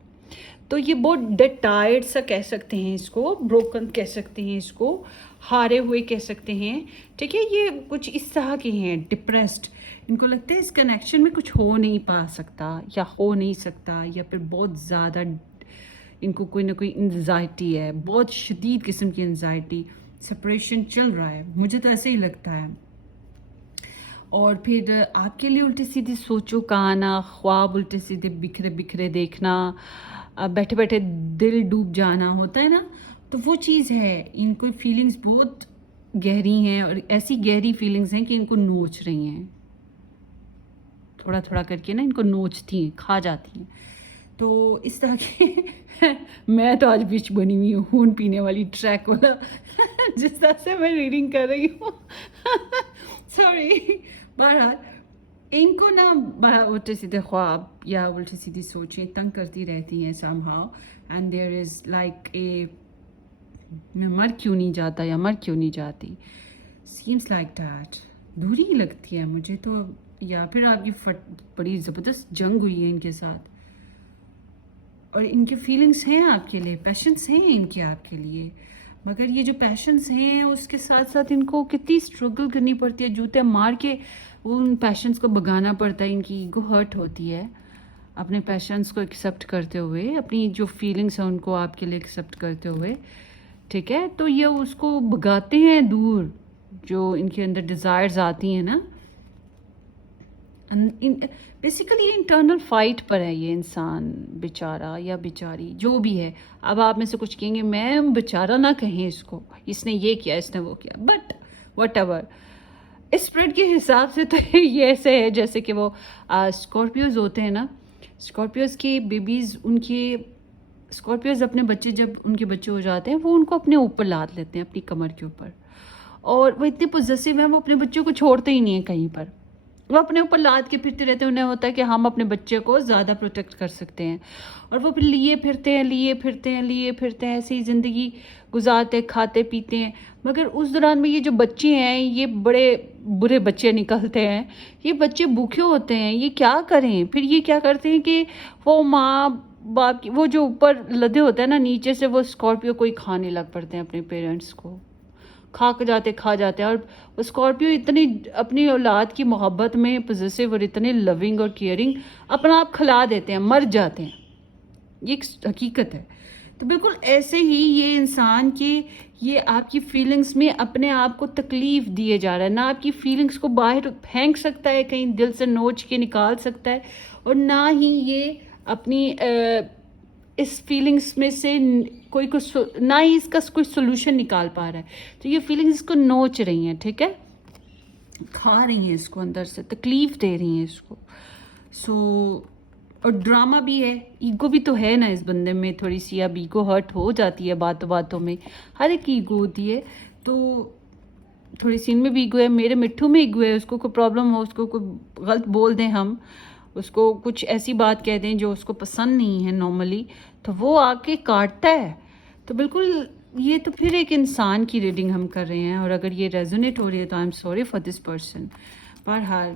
तो ये बहुत डेड टायर्ड सा कह सकते हैं इसको, ब्रोकन कह सकते हैं इसको, हारे हुए कह सकते हैं, ठीक है। ये कुछ इस तरह के हैं, डिप्रेस्ड। इनको लगता है इस कनेक्शन में कुछ हो नहीं पा सकता या हो नहीं सकता, या फिर बहुत ज़्यादा इनको कोई ना कोई एंजाइटी है, बहुत शदीद किस्म की एंजाइटी, सेपरेशन चल रहा है, मुझे तो ऐसे ही लगता है। और फिर आपके लिए उल्टी सीधी सोचों का आना, ख्वाब उल्टे सीधे बिखरे बिखरे देखना, बैठे बैठे दिल डूब जाना होता है ना, तो वो चीज़ है। इनको फीलिंग्स बहुत गहरी हैं, और ऐसी गहरी फीलिंग्स हैं कि इनको नोच रही हैं, थोड़ा थोड़ा करके ना इनको नोचती हैं, खा जाती हैं। तो इस तरह के मैं तो आज बीच बनी हुई हूँ खून पीने वाली ट्रैक वाला जिस तरह से मैं रीडिंग कर रही हूँ सॉरी। बहरहाल इनको ना उल्टे सीधे ख्वाब या उल्टी सीधी सोचें तंग करती रहती हैं somehow, and there is like a मैं मर क्यों नहीं जाता या मर क्यों नहीं जाती, सीम्स लाइक दैट। दूरी ही लगती है मुझे तो, या फिर आपकी बड़ी ज़बरदस्त जंग हुई है इनके साथ, और इनके फीलिंग्स हैं आपके लिए, पैशंस हैं इनके आपके लिए, मगर ये जो पैशंस हैं उसके साथ साथ इनको कितनी स्ट्रगल करनी पड़ती है, जूते मार के वो उन पैशंस को भगाना पड़ता है। इनकी ईगो हर्ट होती है अपने पैशंस को एक्सेप्ट करते हुए, अपनी जो फीलिंग्स हैं उनको आपके लिए एक्सेप्ट करते हुए, ठीक है। तो ये उसको भगाते हैं दूर, जो इनके अंदर डिज़ायर्स आती हैं ना, बेसिकली ये इंटरनल फाइट पर है ये इंसान, बेचारा या बेचारी जो भी है। अब आप में से कुछ कहेंगे मैम बेचारा ना कहें इसको, इसने ये किया इसने वो किया, बट वट एवर, इस स्प्रेड के हिसाब से तो ये ऐसे है जैसे कि वो स्कॉर्पियोज होते हैं ना, स्कॉर्पियोज के बेबीज़, उनके स्कॉर्पियोज अपने बच्चे जब उनके बच्चे हो जाते हैं वो उनको अपने ऊपर लाद लेते हैं, अपनी कमर के ऊपर, और वो इतने पॉजिटिव हैं, वो अपने बच्चों को छोड़ते ही नहीं है कहीं पर। वो अपने ऊपर लाद के फिरते रहते हैं, उन्हें होता है कि हम अपने बच्चे को ज़्यादा प्रोटेक्ट कर सकते हैं, और वो फिर लिए फिरते हैं, लिए फिरते हैं, लिए फिरते हैं, ऐसे ही ज़िंदगी गुजारते हैं, खाते पीते हैं। मगर उस दौरान में ये जो बच्चे हैं, ये बड़े बुरे बच्चे निकलते हैं। ये बच्चे भूखे होते हैं, ये क्या करें? फिर ये क्या करते हैं कि वो माँ बाप की, वो जो ऊपर लदे होते हैं ना, नीचे से वो स्कॉर्पियो कोई खाने लग पड़ते हैं अपने पेरेंट्स को, खा जाते हैं। और वो स्कॉर्पियो इतनी अपनी औलाद की मोहब्बत में पॉजिटिव और इतने लविंग और केयरिंग, अपना आप खिला देते हैं, मर जाते हैं। ये एक हकीकत है। तो बिल्कुल ऐसे ही ये इंसान के, ये आपकी फीलिंग्स में अपने आप को तकलीफ़ दिए जा रहा है। ना आपकी फीलिंग्स को बाहर फेंक सकता है, कहीं दिल से नोच के निकाल सकता है, और ना ही ये अपनी इस फीलिंग्स में से कोई कुछ, ना ही इसका कोई सोल्यूशन निकाल पा रहा है। तो ये फीलिंग्स इसको नोच रही हैं, ठीक है, खा रही हैं इसको, अंदर से तकलीफ़ दे रही हैं इसको। सो और ड्रामा भी है, ईगो भी तो है ना इस बंदे में थोड़ी सी। अब ईगो हर्ट हो जाती है बातों बातों में, हर एक की ईगो होती है। तो थोड़ी सी इनमें भी ईगो है, मेरे मिट्ठू में ईगो है। उसको कोई प्रॉब्लम हो, उसको कोई गलत बोल दें हम, उसको कुछ ऐसी बात कह दें जो उसको पसंद नहीं है नॉर्मली, तो वो आके काटता है। तो बिल्कुल ये तो फिर एक इंसान की रीडिंग हम कर रहे हैं, और अगर ये रेजोनेट हो रही है तो I am sorry for this person. बहरहाल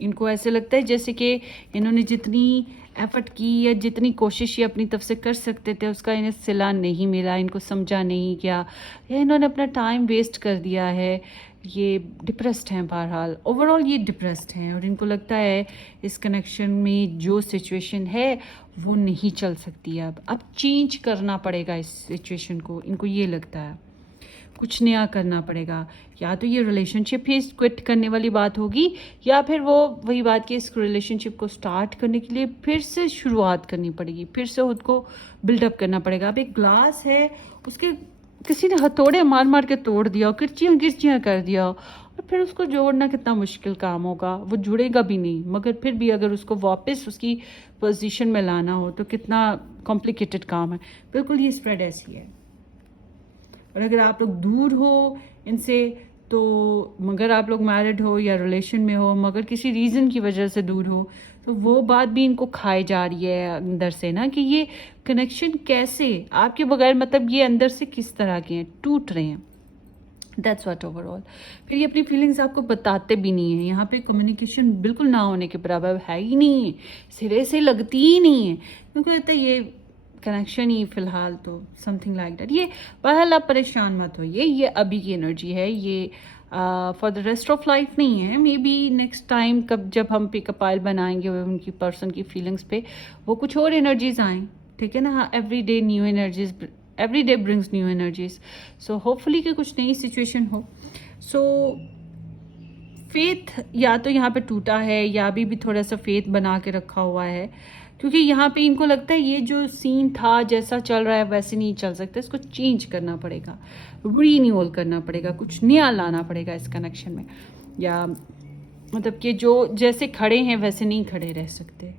इनको ऐसे लगता है जैसे कि इन्होंने जितनी एफर्ट की या जितनी कोशिश ये अपनी तरफ से कर सकते थे, उसका इन्हें सिला नहीं मिला, इनको समझा नहीं गया, या इन्होंने अपना टाइम वेस्ट कर दिया है। ये डिप्रेस्ड हैं, बहरहाल ओवरऑल ये डिप्रेस्ड हैं, और इनको लगता है इस कनेक्शन में जो सिचुएशन है वो नहीं चल सकती। अब चेंज करना पड़ेगा इस सिचुएशन को, इनको ये लगता है कुछ नया करना पड़ेगा। या तो ये रिलेशनशिप ही क्विट करने वाली बात होगी, या फिर वो वही बात कि इस रिलेशनशिप को स्टार्ट करने के लिए फिर से शुरुआत करनी पड़ेगी, फिर से खुद को बिल्डअप करना पड़ेगा। अब एक ग्लास है, उसके किसी ने हथौड़े मार मार के तोड़ दिया, किरचियाँ किरचियाँ कर दिया, और फिर उसको जोड़ना कितना मुश्किल काम होगा, वो जुड़ेगा भी नहीं। मगर फिर भी अगर उसको वापस उसकी पोजीशन में लाना हो तो कितना कॉम्प्लिकेटेड काम है। बिल्कुल ये स्प्रेड ऐसी है। और अगर आप लोग दूर हो इनसे, तो मगर आप लोग मैरिड हो या रिलेशन में हो, मगर किसी रीज़न की वजह से दूर हो, तो वो बात भी इनको खाई जा रही है अंदर से ना, कि ये कनेक्शन कैसे आपके बगैर, मतलब ये अंदर से किस तरह के हैं, टूट रहे हैं। That's what overall. फिर ये अपनी फीलिंग्स आपको बताते भी नहीं है। यहाँ पे कम्युनिकेशन बिल्कुल ना होने के बराबर है ही नहीं है, सिरे से लगती ही नहीं है, क्योंकि लगता है ये कनेक्शन ही फ़िलहाल तो समथिंग लाइक दैट। ये बहरहाल आप परेशान मत होइए, ये अभी की एनर्जी है, ये for the rest of life नहीं है। मे बी नेक्स्ट टाइम कब जब हम पिकअप आइल बनाएंगे उनकी पर्सन की फीलिंग्स पे, वो कुछ और एनर्जीज आएँ, ठीक है ना। हाँ, every day new energies, every day brings new energies. So hopefully कि कुछ नई सिचुएशन हो। सो फेथ या तो यहाँ पे टूटा है, या अभी भी थोड़ा सा फेथ बना के रखा हुआ है, क्योंकि यहाँ पे इनको लगता है ये जो सीन था जैसा चल रहा है वैसे नहीं चल सकता, इसको चेंज करना पड़ेगा, रीन्यूअल करना पड़ेगा, कुछ नया लाना पड़ेगा इस कनेक्शन में। या मतलब कि जो जैसे खड़े हैं वैसे नहीं खड़े रह सकते।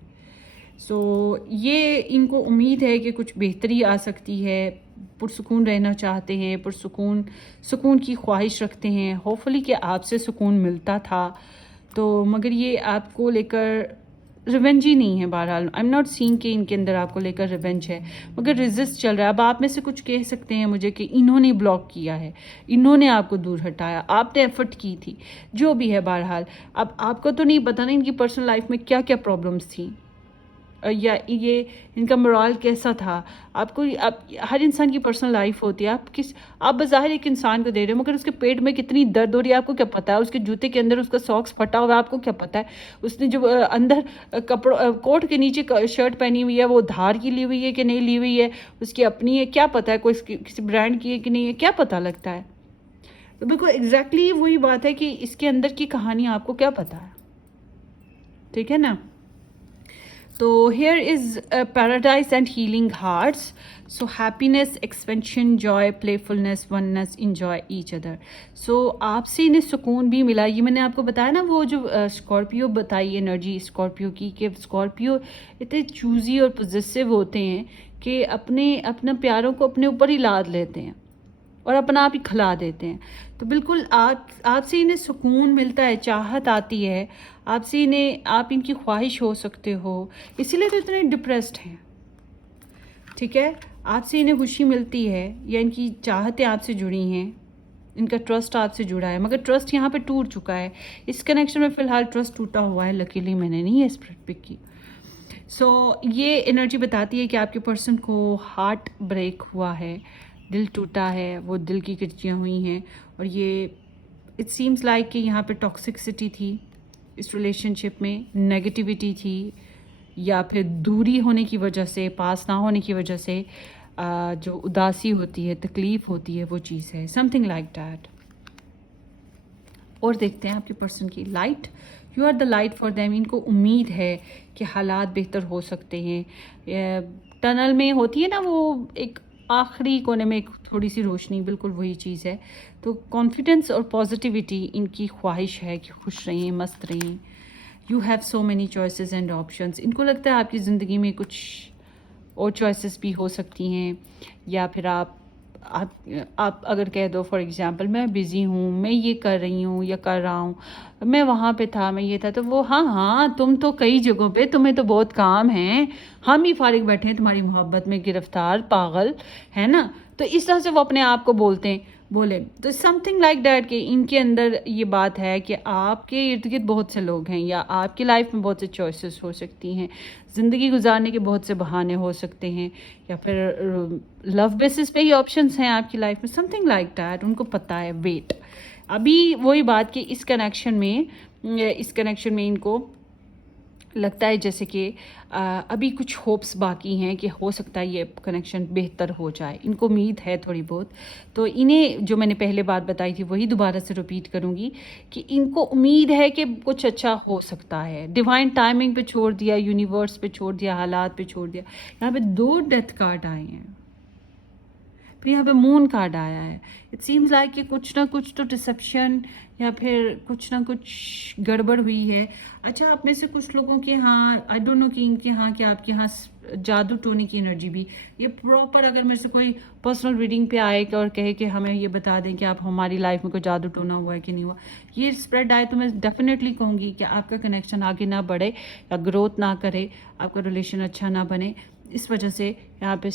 सो ये इनको उम्मीद है कि कुछ बेहतरी आ सकती है, पुरसुकून रहना चाहते हैं, सुकून की ख्वाहिश रखते हैं। होपफुली कि आपसे सुकून मिलता था, तो मगर ये आपको लेकर रिवेंज ही नहीं है। बहरहाल आई एम नॉट सीइंग कि इनके अंदर आपको लेकर रिवेंज है, मगर रेजिस्ट चल रहा है। अब आप में से कुछ कह सकते हैं मुझे कि इन्होंने ब्लॉक किया है, इन्होंने आपको दूर हटाया, आपने एफर्ट की थी, जो भी है। बहरहाल अब आपको तो नहीं पता ना इनकी पर्सनल लाइफ में क्या क्या प्रॉब्लम्स थी, या ये इनका मोरल कैसा था। आपको आप हर इंसान की पर्सनल लाइफ होती है। आप बज़ाहिर एक इंसान को दे रहे हो, मगर उसके पेट में कितनी दर्द हो रही है आपको क्या पता है। उसके जूते के अंदर उसका सॉक्स फटा हुआ है, आपको क्या पता है। उसने जो अंदर कपड़ों कोट के नीचे शर्ट पहनी हुई है वो धार की ली हुई है कि नहीं ली हुई है, उसकी अपनी है, क्या पता है। कोई किसी ब्रांड की है कि नहीं है, क्या पता लगता है। तो बिल्कुल एग्जैक्टली वही बात है कि इसके अंदर की कहानी आपको क्या पता है, ठीक है ना। तो here is paradise and healing hearts. So happiness, expansion, joy, playfulness, oneness, enjoy each other. So आपसे इन्हें सुकून भी मिला। ये मैंने आपको बताया ना, वो जो स्कॉर्पियो बताई एनर्जी स्कॉर्पियो की, कि स्कॉर्पियो इतने चूज़ी और पॉजिटिव होते हैं कि अपने प्यारों को अपने ऊपर ही लाद लेते हैं। और अपना आप ही खिला देते हैं। तो बिल्कुल आपसे इन्हें सुकून मिलता है, चाहत आती है आपसे, इन्हें आप इनकी ख्वाहिश हो सकते हो, इसीलिए तो इतने डिप्रेस्ड हैं। ठीक है, आपसे इन्हें खुशी मिलती है या इनकी चाहतें आपसे जुड़ी हैं, इनका ट्रस्ट आपसे जुड़ा है, मगर ट्रस्ट यहाँ पे टूट चुका है। इस कनेक्शन में फ़िलहाल ट्रस्ट टूटा हुआ है। लकीली मैंने नहीं है स्प्रेड पिक की। ये एनर्जी बताती है कि आपके पर्सन को हार्ट ब्रेक हुआ है, दिल टूटा है, वो दिल की किरचियाँ हुई हैं। और ये इट सीम्स लाइक कि यहाँ पे टॉक्सिसिटी थी इस रिलेशनशिप में, नेगेटिविटी थी, या फिर दूरी होने की वजह से, पास ना होने की वजह से जो उदासी होती है, तकलीफ़ होती है, वो चीज़ है, समथिंग लाइक दैट। और देखते हैं आपके पर्सन की light. You are the light for them. इनको उम्मीद है कि हालात बेहतर हो सकते हैं। टनल में होती है ना वो एक आखिरी कोने में एक थोड़ी सी रोशनी, बिल्कुल वही चीज़ है। तो कॉन्फिडेंस और पॉजिटिविटी इनकी ख्वाहिश है कि खुश रहें, मस्त रहें। You have so many choices and options. इनको लगता है आपकी ज़िंदगी में कुछ और चॉइसेस भी हो सकती हैं, या फिर आप अगर कह दो फॉर एग्ज़ाम्पल मैं बिज़ी हूँ, मैं ये कर रही हूँ या कर रहा हूँ, मैं वहाँ पे था, मैं ये था, तो वो हाँ हाँ तुम तो कई जगहों पे, तुम्हें तो बहुत काम है, हम ही फारिग बैठे हैं तुम्हारी मोहब्बत में गिरफ्तार पागल, है ना। तो इस तरह से वो अपने आप को बोले तो समथिंग लाइक डैट कि इनके अंदर ये बात है कि आपके इर्द गिर्द बहुत से लोग हैं, या आपकी लाइफ में बहुत से चॉइसेस हो सकती हैं, ज़िंदगी गुजारने के बहुत से बहाने हो सकते हैं, या फिर लव बेसिस पे ही ऑप्शंस हैं आपकी लाइफ में, समथिंग लाइक दैट। उनको पता है वेट। अभी वही बात कि इस कनेक्शन में इनको लगता है जैसे कि अभी कुछ होप्स बाकी हैं कि हो सकता है ये कनेक्शन बेहतर हो जाए। इनको उम्मीद है थोड़ी बहुत। तो इन्हें जो मैंने पहले बात बताई थी वही दोबारा से रिपीट करूँगी कि इनको उम्मीद है कि कुछ अच्छा हो सकता है। डिवाइन टाइमिंग पे छोड़ दिया, यूनिवर्स पे छोड़ दिया, हालात पे छोड़ दिया। यहाँ पे 2 डेथ कार्ड आए हैं, फिर यहाँ पे मून कार्ड आया है। इट सीम्स लाइक कि कुछ ना कुछ तो डिसेप्शन या फिर कुछ ना कुछ गड़बड़ हुई है। अच्छा, आप में से कुछ लोगों के यहाँ, आई डोंट नो कि इनके यहाँ कि आपके यहाँ जादू टोने की एनर्जी भी, ये प्रॉपर अगर मेरे से कोई पर्सनल रीडिंग पे आए और कहे कि हमें ये बता दें कि आप हमारी लाइफ में कोई जादू टोना हुआ है कि नहीं हुआ, ये स्प्रेड आए तो मैं डेफिनेटली कहूँगी कि आपका कनेक्शन आगे ना बढ़े या ग्रोथ ना करे, आपका रिलेशन अच्छा ना बने, इस वजह से यहाँ पे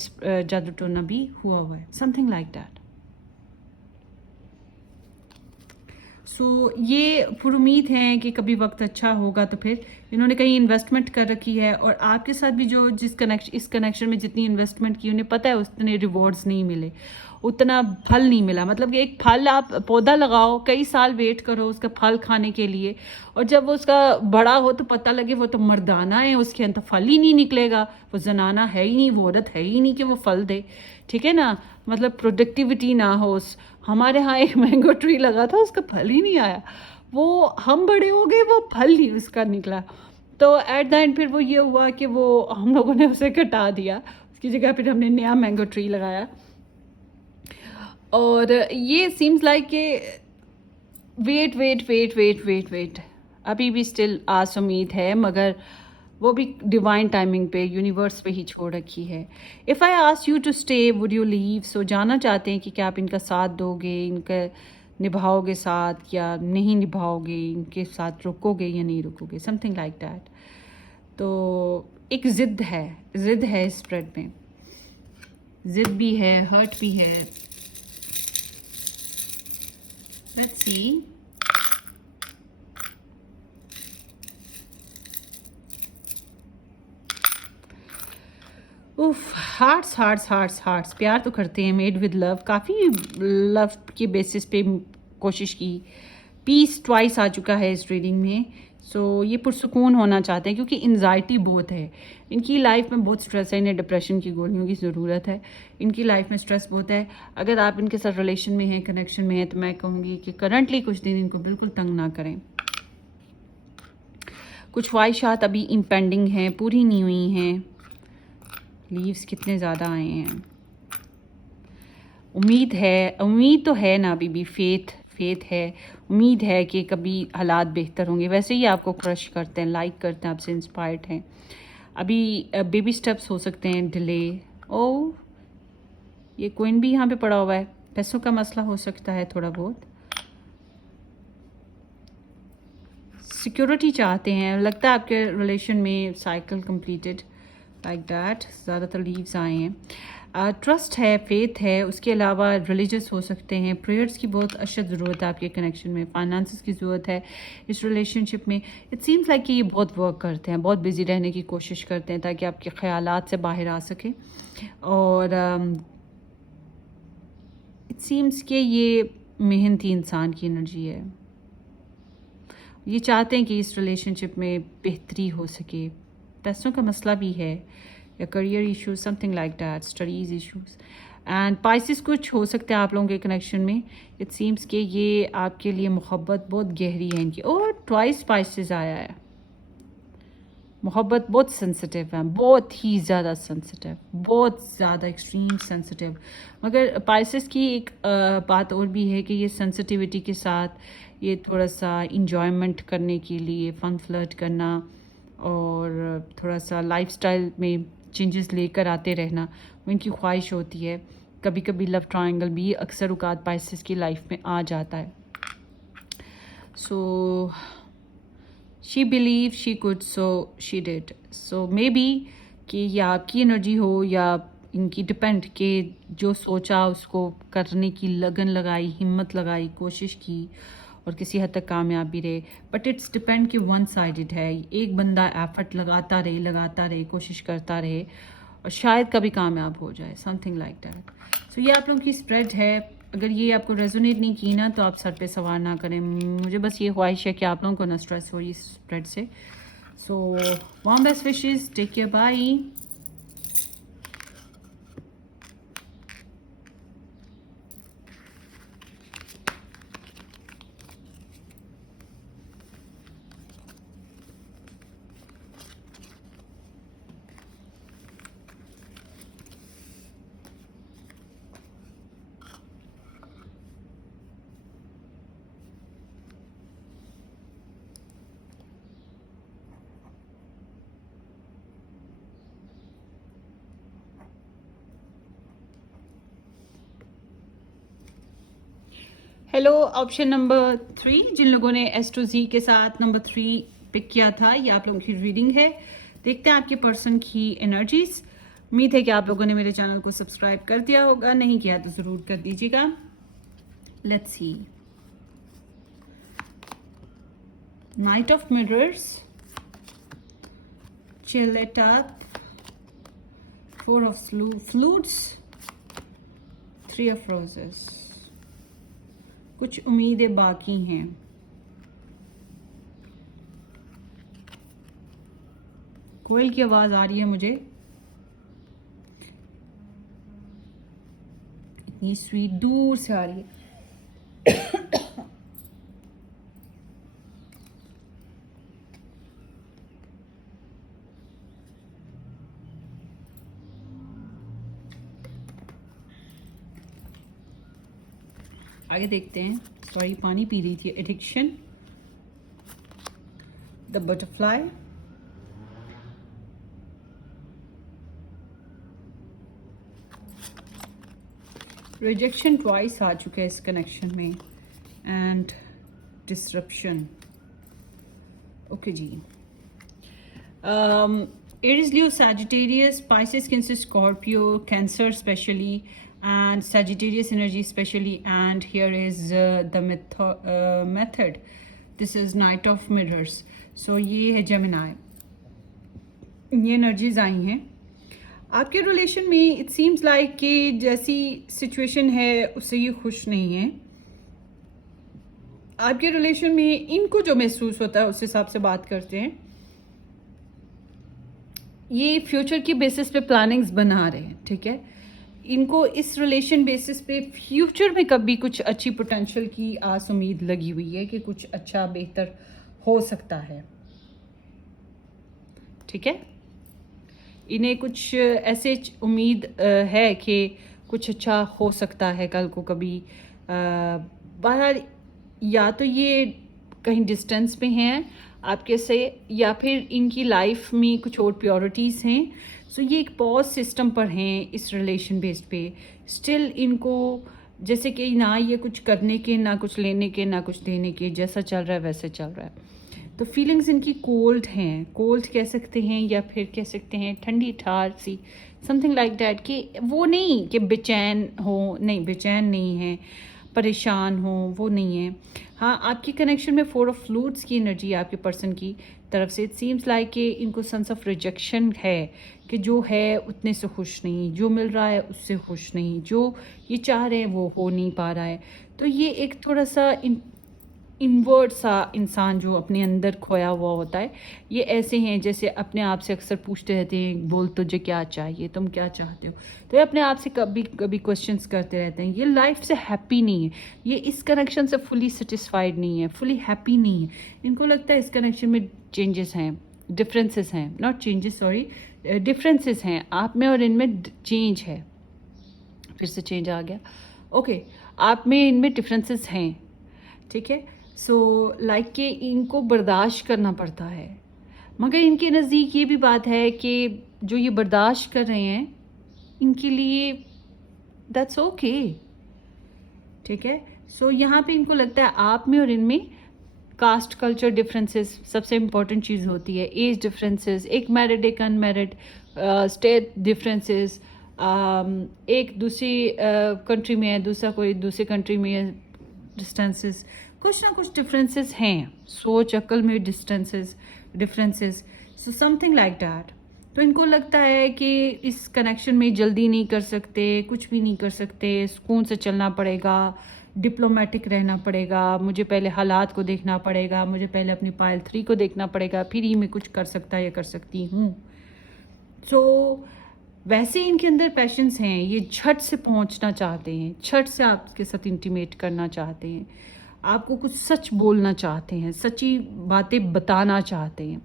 जादू टोना भी हुआ है, समथिंग लाइक दैट। ये पुर उम्मीद है कि कभी वक्त अच्छा होगा, तो फिर इन्होंने कहीं इन्वेस्टमेंट कर रखी है, और आपके साथ भी जो इस कनेक्शन में जितनी इन्वेस्टमेंट की, उन्हें पता है उतने रिवॉर्ड्स नहीं मिले, उतना फल नहीं मिला। मतलब कि एक फल, आप पौधा लगाओ, कई साल वेट करो उसका फल खाने के लिए, और जब वो उसका बड़ा हो तो पता लगे वो तो मर्दाना है, उसके अंदर फल ही नहीं निकलेगा, वो जनाना है ही नहीं, वो औरत है ही नहीं कि वो फल दे। ठीक है ना, मतलब प्रोडक्टिविटी ना हो। हमारे यहाँ एक मैंगो ट्री लगा था, उसका फल ही नहीं आया, वो हम बड़े हो गए, वो फल ही उसका निकला। तो एट द एंड फिर वो ये हुआ कि वो हम लोगों ने उसे कटा दिया, उसकी जगह फिर हमने नया मैंगो ट्री लगाया। और ये सीम्स लाइक के वेट अभी भी स्टिल आस उम्मीद है, मगर वो भी डिवाइन टाइमिंग पे, यूनिवर्स पे ही छोड़ रखी है। If I ask you to stay would you leave. So जानना चाहते हैं कि क्या आप इनका साथ दोगे, इनका निभाओगे साथ या नहीं निभाओगे, इनके साथ रुकोगे या नहीं रुकोगे, समथिंग लाइक दैट। तो एक ज़िद है इस स्प्रेड में, ज़िद भी है, हर्ट भी है। Let's see. उफ, हार्ट्स प्यार तो करते हैं, मेड विद लव, काफ़ी लव के बेसिस पे कोशिश की। पीस ट्वाइस आ चुका है इस रीडिंग में। ये पुरसुकून होना चाहते हैं क्योंकि एनजाइटी बहुत है इनकी लाइफ में, बहुत स्ट्रेस है, इन्हें डिप्रेशन की गोलियों की ज़रूरत है। इनकी लाइफ में स्ट्रेस बहुत है। अगर आप इनके साथ रिलेशन में हैं, कनेक्शन में हैं, तो मैं कहूँगी कि करंटली कुछ दिन इनको बिल्कुल तंग ना करें। कुछ ख्वाहिशात अभी इम्पेंडिंग हैं, पूरी नहीं हुई हैं। लीव्स कितने ज़्यादा आए हैं। उम्मीद तो है ना, अभी भी फेथ है, उम्मीद है कि कभी हालात बेहतर होंगे। वैसे ही आपको क्रश करते हैं, लाइक करते हैं, आपसे इंस्पायर्ड हैं। अभी बेबी स्टेप्स हो सकते हैं, डिले। ओ, ये क्वीन भी यहाँ पे पड़ा हुआ है, पैसों का मसला हो सकता है थोड़ा बहुत। सिक्योरिटी चाहते हैं, लगता है आपके रिलेशन में साइकिल कंप्लीटेड लाइक दैट, ज़्यादातर लीव्स आए हैं। ट्रस्ट है, फेथ है, उसके अलावा रिलीजियस हो सकते हैं। प्रेयर्स की बहुत अशद ज़रूरत है आपके कनेक्शन में। फाइनेंस की ज़रूरत है इस रिलेशनशिप में। इट सीम्स लाइक कि ये बहुत वर्क करते हैं, बहुत बिजी रहने की कोशिश करते हैं ताकि आपके ख्यालात से बाहर आ सके। और इट सीम्स कि ये मेहनती इंसान की एनर्जी है। ये चाहते हैं कि इस रिलेशनशिप में बेहतरी हो सके। पैसों का मसला भी है या career issues, something like that, studies issues. And Pisces कुछ हो सकते हैं आप लोगों के कनेक्शन में। इट सीम्स कि ये आपके लिए मोहब्बत बहुत गहरी है इनकी। और ट्वाइस पाइसिस आया है। मोहब्बत बहुत सेंसिटिव है, बहुत ही ज़्यादा सेंसिटिव, बहुत ज़्यादा एक्सट्रीम सेंसिटिव। मगर पाइसिस की एक बात और भी है कि ये सेंसिटिविटी के साथ ये थोड़ा सा इंजॉयमेंट करने के लिए फन फ्लर्ट करना और थोड़ा सा लाइफस्टाइल में चेंजेस लेकर आते रहना वो इनकी ख्वाहिश होती है। कभी कभी लव ट्रायंगल भी अक्सर औकात पाइसिस की लाइफ में आ जाता है। So she believe she could, so she did. So may be कि ये आपकी एनर्जी हो या इनकी, डिपेंड कि जो सोचा उसको करने की लगन लगाई, हिम्मत लगाई, कोशिश की और किसी हद तक कामयाब भी रहे। बट इट्स डिपेंड कि वन साइडेड है। एक बंदा एफर्ट लगाता रहे, कोशिश करता रहे और शायद कभी कामयाब हो जाए, समथिंग लाइक दैट। सो ये आप लोगों की स्प्रेड है। अगर ये आपको रेजोनेट नहीं की ना तो आप सर पे सवार ना करें। मुझे बस ये ख्वाहिश है कि आप लोगों को ना स्ट्रेस हो इस स्प्रेड से। So warm best wishes, take care, bye. Hello, option number 3, जिन लोगों ने एस टू जी के साथ नंबर 3 पिक किया था, ये आप लोगों की रीडिंग है। देखते हैं आपके पर्सन की एनर्जीज। उम्मीद है कि आप लोगों ने मेरे चैनल को सब्सक्राइब कर दिया होगा, नहीं किया तो ज़रूर कर दीजिएगा। Let's C. Night of mirrors, chill it up, 4 of flutes, 3 of roses. कुछ उम्मीदें बाकी हैं। कोयल की आवाज आ रही है मुझे, इतनी स्वीट, दूर से आ रही है। आगे देखते हैं। सॉरी, पानी पी रही थी। Addiction, the butterfly, rejection twice आ चुका है इस कनेक्शन में, and disruption. Okay ji. Aries, Leo, Sagittarius, Pisces, Cancer, Scorpio, Cancer especially, and Sagittarius energy especially. And here is the method. This is Knight of Mirrors. So ये है Gemini. ये energies आई हैं आपके रिलेशन में। इट सीम्स लाइक कि जैसी situation है उससे ये खुश नहीं है। आपके रिलेशन में इनको जो महसूस होता है उस हिसाब से बात करते हैं। ये फ्यूचर की बेसिस पे प्लानिंग्स बना रहे हैं, ठीक है। इनको इस रिलेशन बेसिस पे फ्यूचर में कभी कुछ अच्छी पोटेंशियल की आस उम्मीद लगी हुई है कि कुछ अच्छा बेहतर हो सकता है, ठीक है। इन्हें कुछ ऐसे उम्मीद है कि कुछ अच्छा हो सकता है कल को कभी। बाहर या तो ये कहीं डिस्टेंस पे हैं आपके से, या फिर इनकी लाइफ में कुछ और प्योरिटीज़ हैं। सो ये एक पॉज सिस्टम पर हैं इस रिलेशन बेस्ड पे। स्टिल इनको जैसे कि ना ये कुछ करने के, ना कुछ लेने के, ना कुछ देने के, जैसा चल रहा है वैसे चल रहा है। तो फीलिंग्स इनकी कोल्ड हैं, कोल्ड कह सकते हैं या फिर कह सकते हैं ठंडी ठार सी, समथिंग लाइक दैट। कि वो नहीं कि बेचैन हो, नहीं बेचैन नहीं है, परेशान हो, वो नहीं है। हाँ, आपकी कनेक्शन में 4 ऑफ फ्लूट्स की एनर्जी है आपके पर्सन की तरफ से। इट सीम्स लाइक कि इनको सेंस ऑफ रिजेक्शन है, कि जो है उतने से खुश नहीं, जो मिल रहा है उससे खुश नहीं, जो ये चाह रहे हैं वो हो नहीं पा रहा है। तो ये एक थोड़ा सा इनवर्ट सा इंसान जो अपने अंदर खोया हुआ होता है, ये ऐसे हैं जैसे अपने आप से अक्सर पूछते रहते हैं, बोल तुझे क्या चाहिए, तुम क्या चाहते हो। तो ये अपने आप से कभी कभी क्वेश्चंस करते रहते हैं। ये लाइफ से हैप्पी नहीं है, ये इस कनेक्शन से फुली सेटिस्फाइड नहीं है, फुली हैप्पी नहीं है। इनको लगता है इस कनेक्शन में चेंजेस हैं, डिफरेंसेस हैं, नॉट चेंजेस, सॉरी, डिफरेंसेस हैं आप में और इनमें चेंज है। फिर से चेंज आ गया, ओके। आप में इनमें डिफरेंसेस हैं, ठीक है। सो लाइक कि इनको बर्दाश्त करना पड़ता है, मगर इनके नज़दीक ये भी बात है कि जो ये बर्दाश्त कर रहे हैं इनके लिए दैट्स ओके, ठीक है। सो यहाँ पे इनको लगता है आप में और इनमें कास्ट कल्चर डिफरेंसेस सबसे इम्पॉर्टेंट चीज़ होती है, एज डिफरेंसेस, एक मैरिड एक अनमैरिड, स्टेट डिफरेंसेस, एक दूसरी कंट्री में है, दूसरा कोई दूसरी कंट्री में है, डिस्टेंसेस, कुछ ना कुछ डिफरेंसेस हैं, सोच अक्ल में differences, so something like that. तो इनको लगता है कि इस कनेक्शन में जल्दी नहीं कर सकते, कुछ भी नहीं कर सकते, सुकून से चलना पड़ेगा, डिप्लोमेटिक रहना पड़ेगा, मुझे पहले हालात को देखना पड़ेगा, मुझे पहले अपनी पायल 3 को देखना पड़ेगा, फिर ही मैं कुछ कर सकता या कर सकती हूँ। सो वैसे इनके अंदर पैशंस हैं, ये झट से पहुंचना चाहते हैं, झट से आपके साथ इंटीमेट करना चाहते हैं, आपको कुछ सच बोलना चाहते हैं, सच्ची बातें बताना चाहते हैं।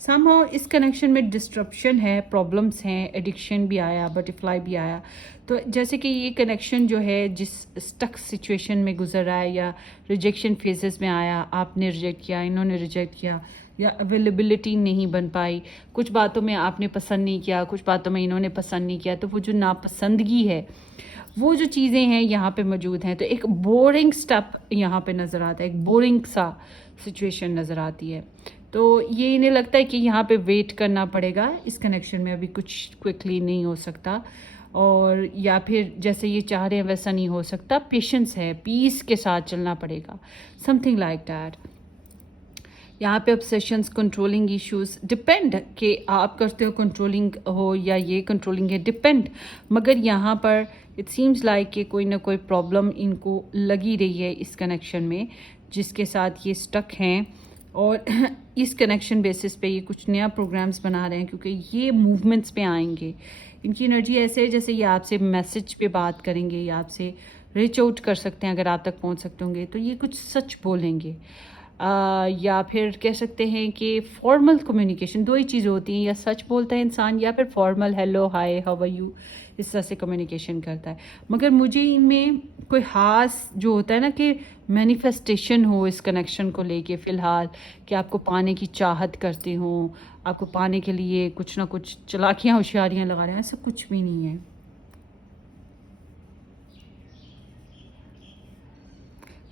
समहाउ इस कनेक्शन में डिस्ट्रप्शन है, प्रॉब्लम्स हैं, एडिक्शन भी आया, बटरफ्लाई भी आया। तो जैसे कि ये कनेक्शन जो है जिस स्टक सिचुएशन में गुजर रहा है या रिजेक्शन फेजेस में आया, आपने रिजेक्ट किया, इन्होंने रिजेक्ट किया, या अवेलेबिलिटी नहीं बन पाई, कुछ बातों में आपने पसंद नहीं किया, कुछ बातों में इन्होंने पसंद नहीं किया, तो वो जो नापसंदगी है, वो जो चीज़ें हैं यहाँ पे मौजूद हैं। तो एक बोरिंग स्टेप यहाँ पे नज़र आता है, एक बोरिंग सा सिचुएशन नज़र आती है। तो ये इन्हें लगता है कि यहाँ पे वेट करना पड़ेगा, इस कनेक्शन में अभी कुछ क्विकली नहीं हो सकता, और या फिर जैसे ये चाह रहे हैं वैसा नहीं हो सकता, पेशेंस है, पीस के साथ चलना पड़ेगा, समथिंग लाइक दैट। यहाँ पे ऑब्सेशंस, कंट्रोलिंग इश्यूज, डिपेंड कि आप करते हो कंट्रोलिंग हो या ये कंट्रोलिंग है, डिपेंड। मगर यहाँ पर इट सीम्स लाइक कि कोई ना कोई प्रॉब्लम इनको लगी रही है इस कनेक्शन में, जिसके साथ ये स्टक हैं, और इस कनेक्शन बेसिस पे ये कुछ नया प्रोग्राम्स बना रहे हैं, क्योंकि ये मूवमेंट्स पे आएंगे। इनकी एनर्जी ऐसे है जैसे ये आपसे मैसेज पे बात करेंगे, या आपसे रीच आउट कर सकते हैं, अगर आप तक पहुंच सकते होंगे तो ये कुछ सच बोलेंगे, या फिर कह सकते हैं कि फॉर्मल कम्युनिकेशन, दो ही चीज़ें होती हैं, या सच बोलता है इंसान या फिर formal hello hi how are you, इस तरह से कम्युनिकेशन करता है। मगर मुझे इनमें कोई ख़ास जो होता है ना कि मैनिफेस्टेशन हो इस कनेक्शन को लेके फ़िलहाल, कि आपको पाने की चाहत करते हो, आपको पाने के लिए कुछ ना कुछ चालाकियाँ होशियारियाँ लगा रहे हैं, ऐसा कुछ भी नहीं है।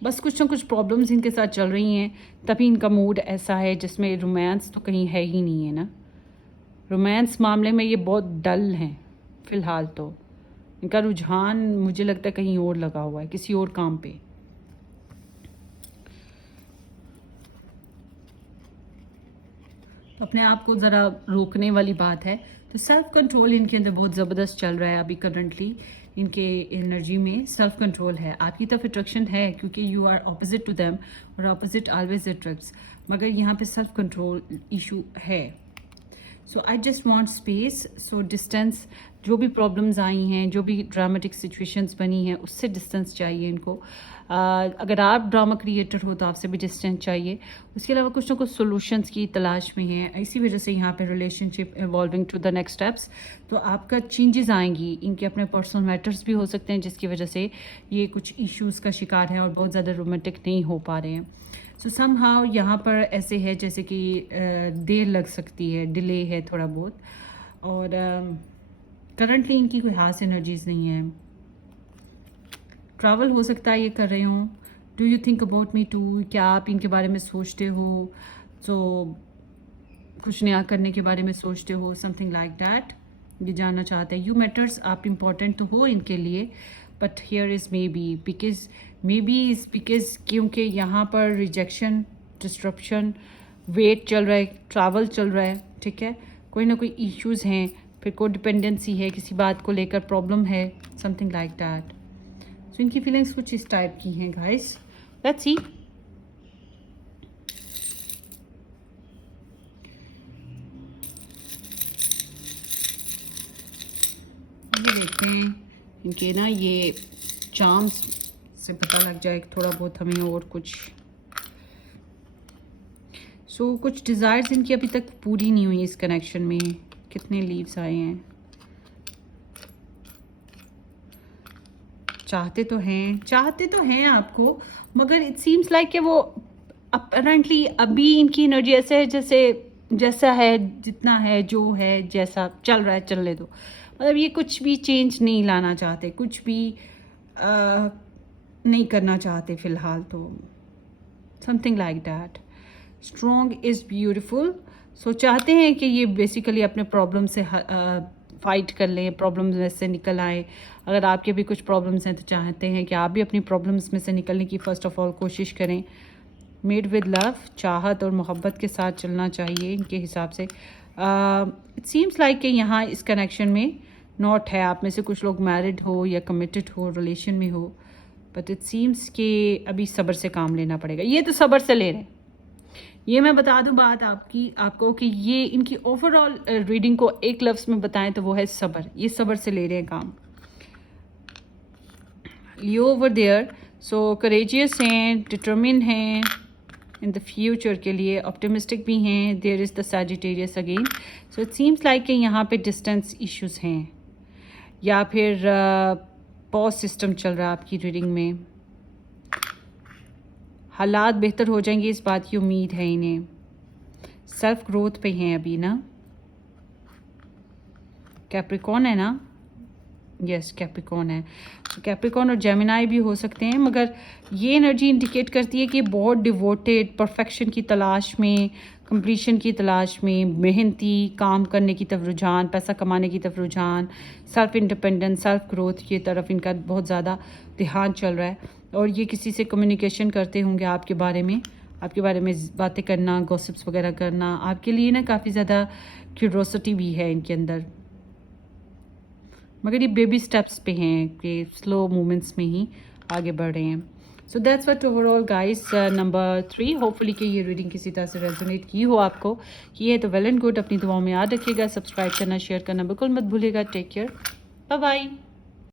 बस कुछ ना कुछ प्रॉब्लम्स इनके साथ चल रही हैं, तभी इनका मूड ऐसा है, जिसमें रोमांस तो कहीं है ही नहीं है ना। रोमांस मामले में ये बहुत डल हैं फ़िलहाल। तो इनका रुझान मुझे लगता है कहीं और लगा हुआ है, किसी और काम पे। तो अपने आप को ज़रा रोकने वाली बात है। तो सेल्फ कंट्रोल इनके अंदर बहुत ज़बरदस्त चल रहा है अभी करंटली। इनके एनर्जी में सेल्फ कंट्रोल है, आपकी तरफ अट्रैक्शन है, क्योंकि you are opposite to them, और ऑपोजिट ऑलवेज अट्रैक्ट्स। मगर यहाँ पे सेल्फ कंट्रोल इशू है। So I just want space, so distance, जो भी प्रॉब्लम्स आई हैं, जो भी ड्रामेटिक सिचुएशंस बनी हैं, उससे डिस्टेंस चाहिए इनको। अगर आप ड्रामा क्रिएटर हो तो आपसे भी डिस्टेंस चाहिए। उसके अलावा कुछ ना कुछ सोल्यूशंस की तलाश में है, इसी वजह से यहाँ पे relationship evolving to the next steps. तो आपका चेंजेस आएंगी, इनके अपने पर्सनल मैटर्स भी हो सकते हैं, जिसकी वजह से ये कुछ इश्यूज़ का शिकार है और बहुत ज़्यादा रोमांटिक नहीं हो पा रहे हैं। सो समहाउ यहाँ पर ऐसे है जैसे कि देर लग सकती है, डिले है थोड़ा बहुत, और करंटली इनकी कोई खास एनर्जीज नहीं है। ट्रैवल हो सकता है ये कर रहे हों। Do you think about me too, क्या आप इनके बारे में सोचते हो? सो कुछ नया करने के बारे में सोचते हो, समथिंग लाइक दैट, ये जानना चाहते हैं। यू मैटर्स, आप इम्पोर्टेंट तो हो इनके लिए, but here is may be, because may be is because क्योंकि यहाँ पर रिजेक्शन, डिस्ट्रप्शन, वेट चल रहा है, ट्रैवल चल रहा है, ठीक है, कोई ना कोई इश्यूज़ हैं, फिर कोई डिपेंडेंसी है, किसी बात को लेकर प्रॉब्लम है, समथिंग लाइक दैट। सो इनकी फीलिंग्स कुछ इस टाइप की हैं गाइस, लेट्स सी। ये देखते हैं इनके ना ये चार्म्स से पता लग जाए थोड़ा बहुत हमें और कुछ। सो कुछ डिज़ायर्स इनकी अभी तक पूरी नहीं हुई इस कनेक्शन में। कितने लीव्स आए हैं, चाहते तो हैं आपको, मगर इट सीम्स लाइक कि वो अपरेंटली अभी इनकी एनर्जी ऐसे है जैसा है, जितना है, जो है, जैसा चल रहा है चलने दो। मतलब ये कुछ भी चेंज नहीं लाना चाहते, कुछ भी नहीं करना चाहते फ़िलहाल तो, something like that. Strong is beautiful. So चाहते हैं कि ये बेसिकली अपने प्रॉब्लम से फाइट कर लें, प्रॉब्लम्स में से निकल आए। अगर आपके भी कुछ प्रॉब्लम्स हैं तो चाहते हैं कि आप भी अपनी प्रॉब्लम्स में से निकलने की फ़र्स्ट ऑफ ऑल कोशिश करें। मेड विद लव, चाहत और मोहब्बत के साथ चलना चाहिए इनके हिसाब से। इट सीम्स लाइक कि यहाँ इस कनेक्शन में नॉट है, आप में से कुछ लोग मैरिड हो या कमिटेड हो, रिलेशन में हो, बट इट सीम्स कि अभी सब्र से काम लेना पड़ेगा। ये तो सब्र से ले रहे हैं, ये मैं बता दूं बात आपको कि ये इनकी ओवरऑल रीडिंग को एक लफ्ज़ में बताएं तो वो है सब्र। ये सब्र से ले रहे हैं काम। Leo over there, so courageous हैं, डिटरमिन हैं इन द फ्यूचर के लिए, ऑप्टिमिस्टिक भी हैं। There is the Sagittarius again. So it seems like कि यहाँ पे डिस्टेंस इश्यूज हैं या फिर पॉज सिस्टम चल रहा है आपकी रीडिंग में। हालात बेहतर हो जाएंगे इस बात की उम्मीद है इन्हें। सेल्फ ग्रोथ पे हैं अभी ना। कैप्रिकॉन है ना, यस कैप्रिकॉन है। तो कैप्रिकॉन और जेमिनाई भी हो सकते हैं, मगर ये एनर्जी इंडिकेट करती है कि बहुत डिवोटेड, परफेक्शन की तलाश में, कंप्लीशन की तलाश में, मेहनती, काम करने की तरफ रुझान, पैसा कमाने की तरफ रुझान, सेल्फ इंडिपेंडेंस, सेल्फ ग्रोथ की तरफ इनका बहुत ज़्यादा ध्यान चल रहा है। और ये किसी से कम्युनिकेशन करते होंगे आपके बारे में बातें करना, गॉसिप्स वगैरह करना आपके लिए ना काफ़ी ज़्यादा क्यूरोसिटी भी है इनके अंदर। मगर ये बेबी स्टेप्स पे हैं कि स्लो मूवमेंट्स में ही आगे बढ़ रहे हैं। So that's what overall guys number 3। Hopefully कि ये रीडिंग किसी तरह से रेजोनेट की हो आपको, कि ये तो वेल एंड गुड। अपनी दुआओं में याद रखिएगा, सब्सक्राइब करना, शेयर करना बिल्कुल मत भूलिएगा। Take care, bye bye.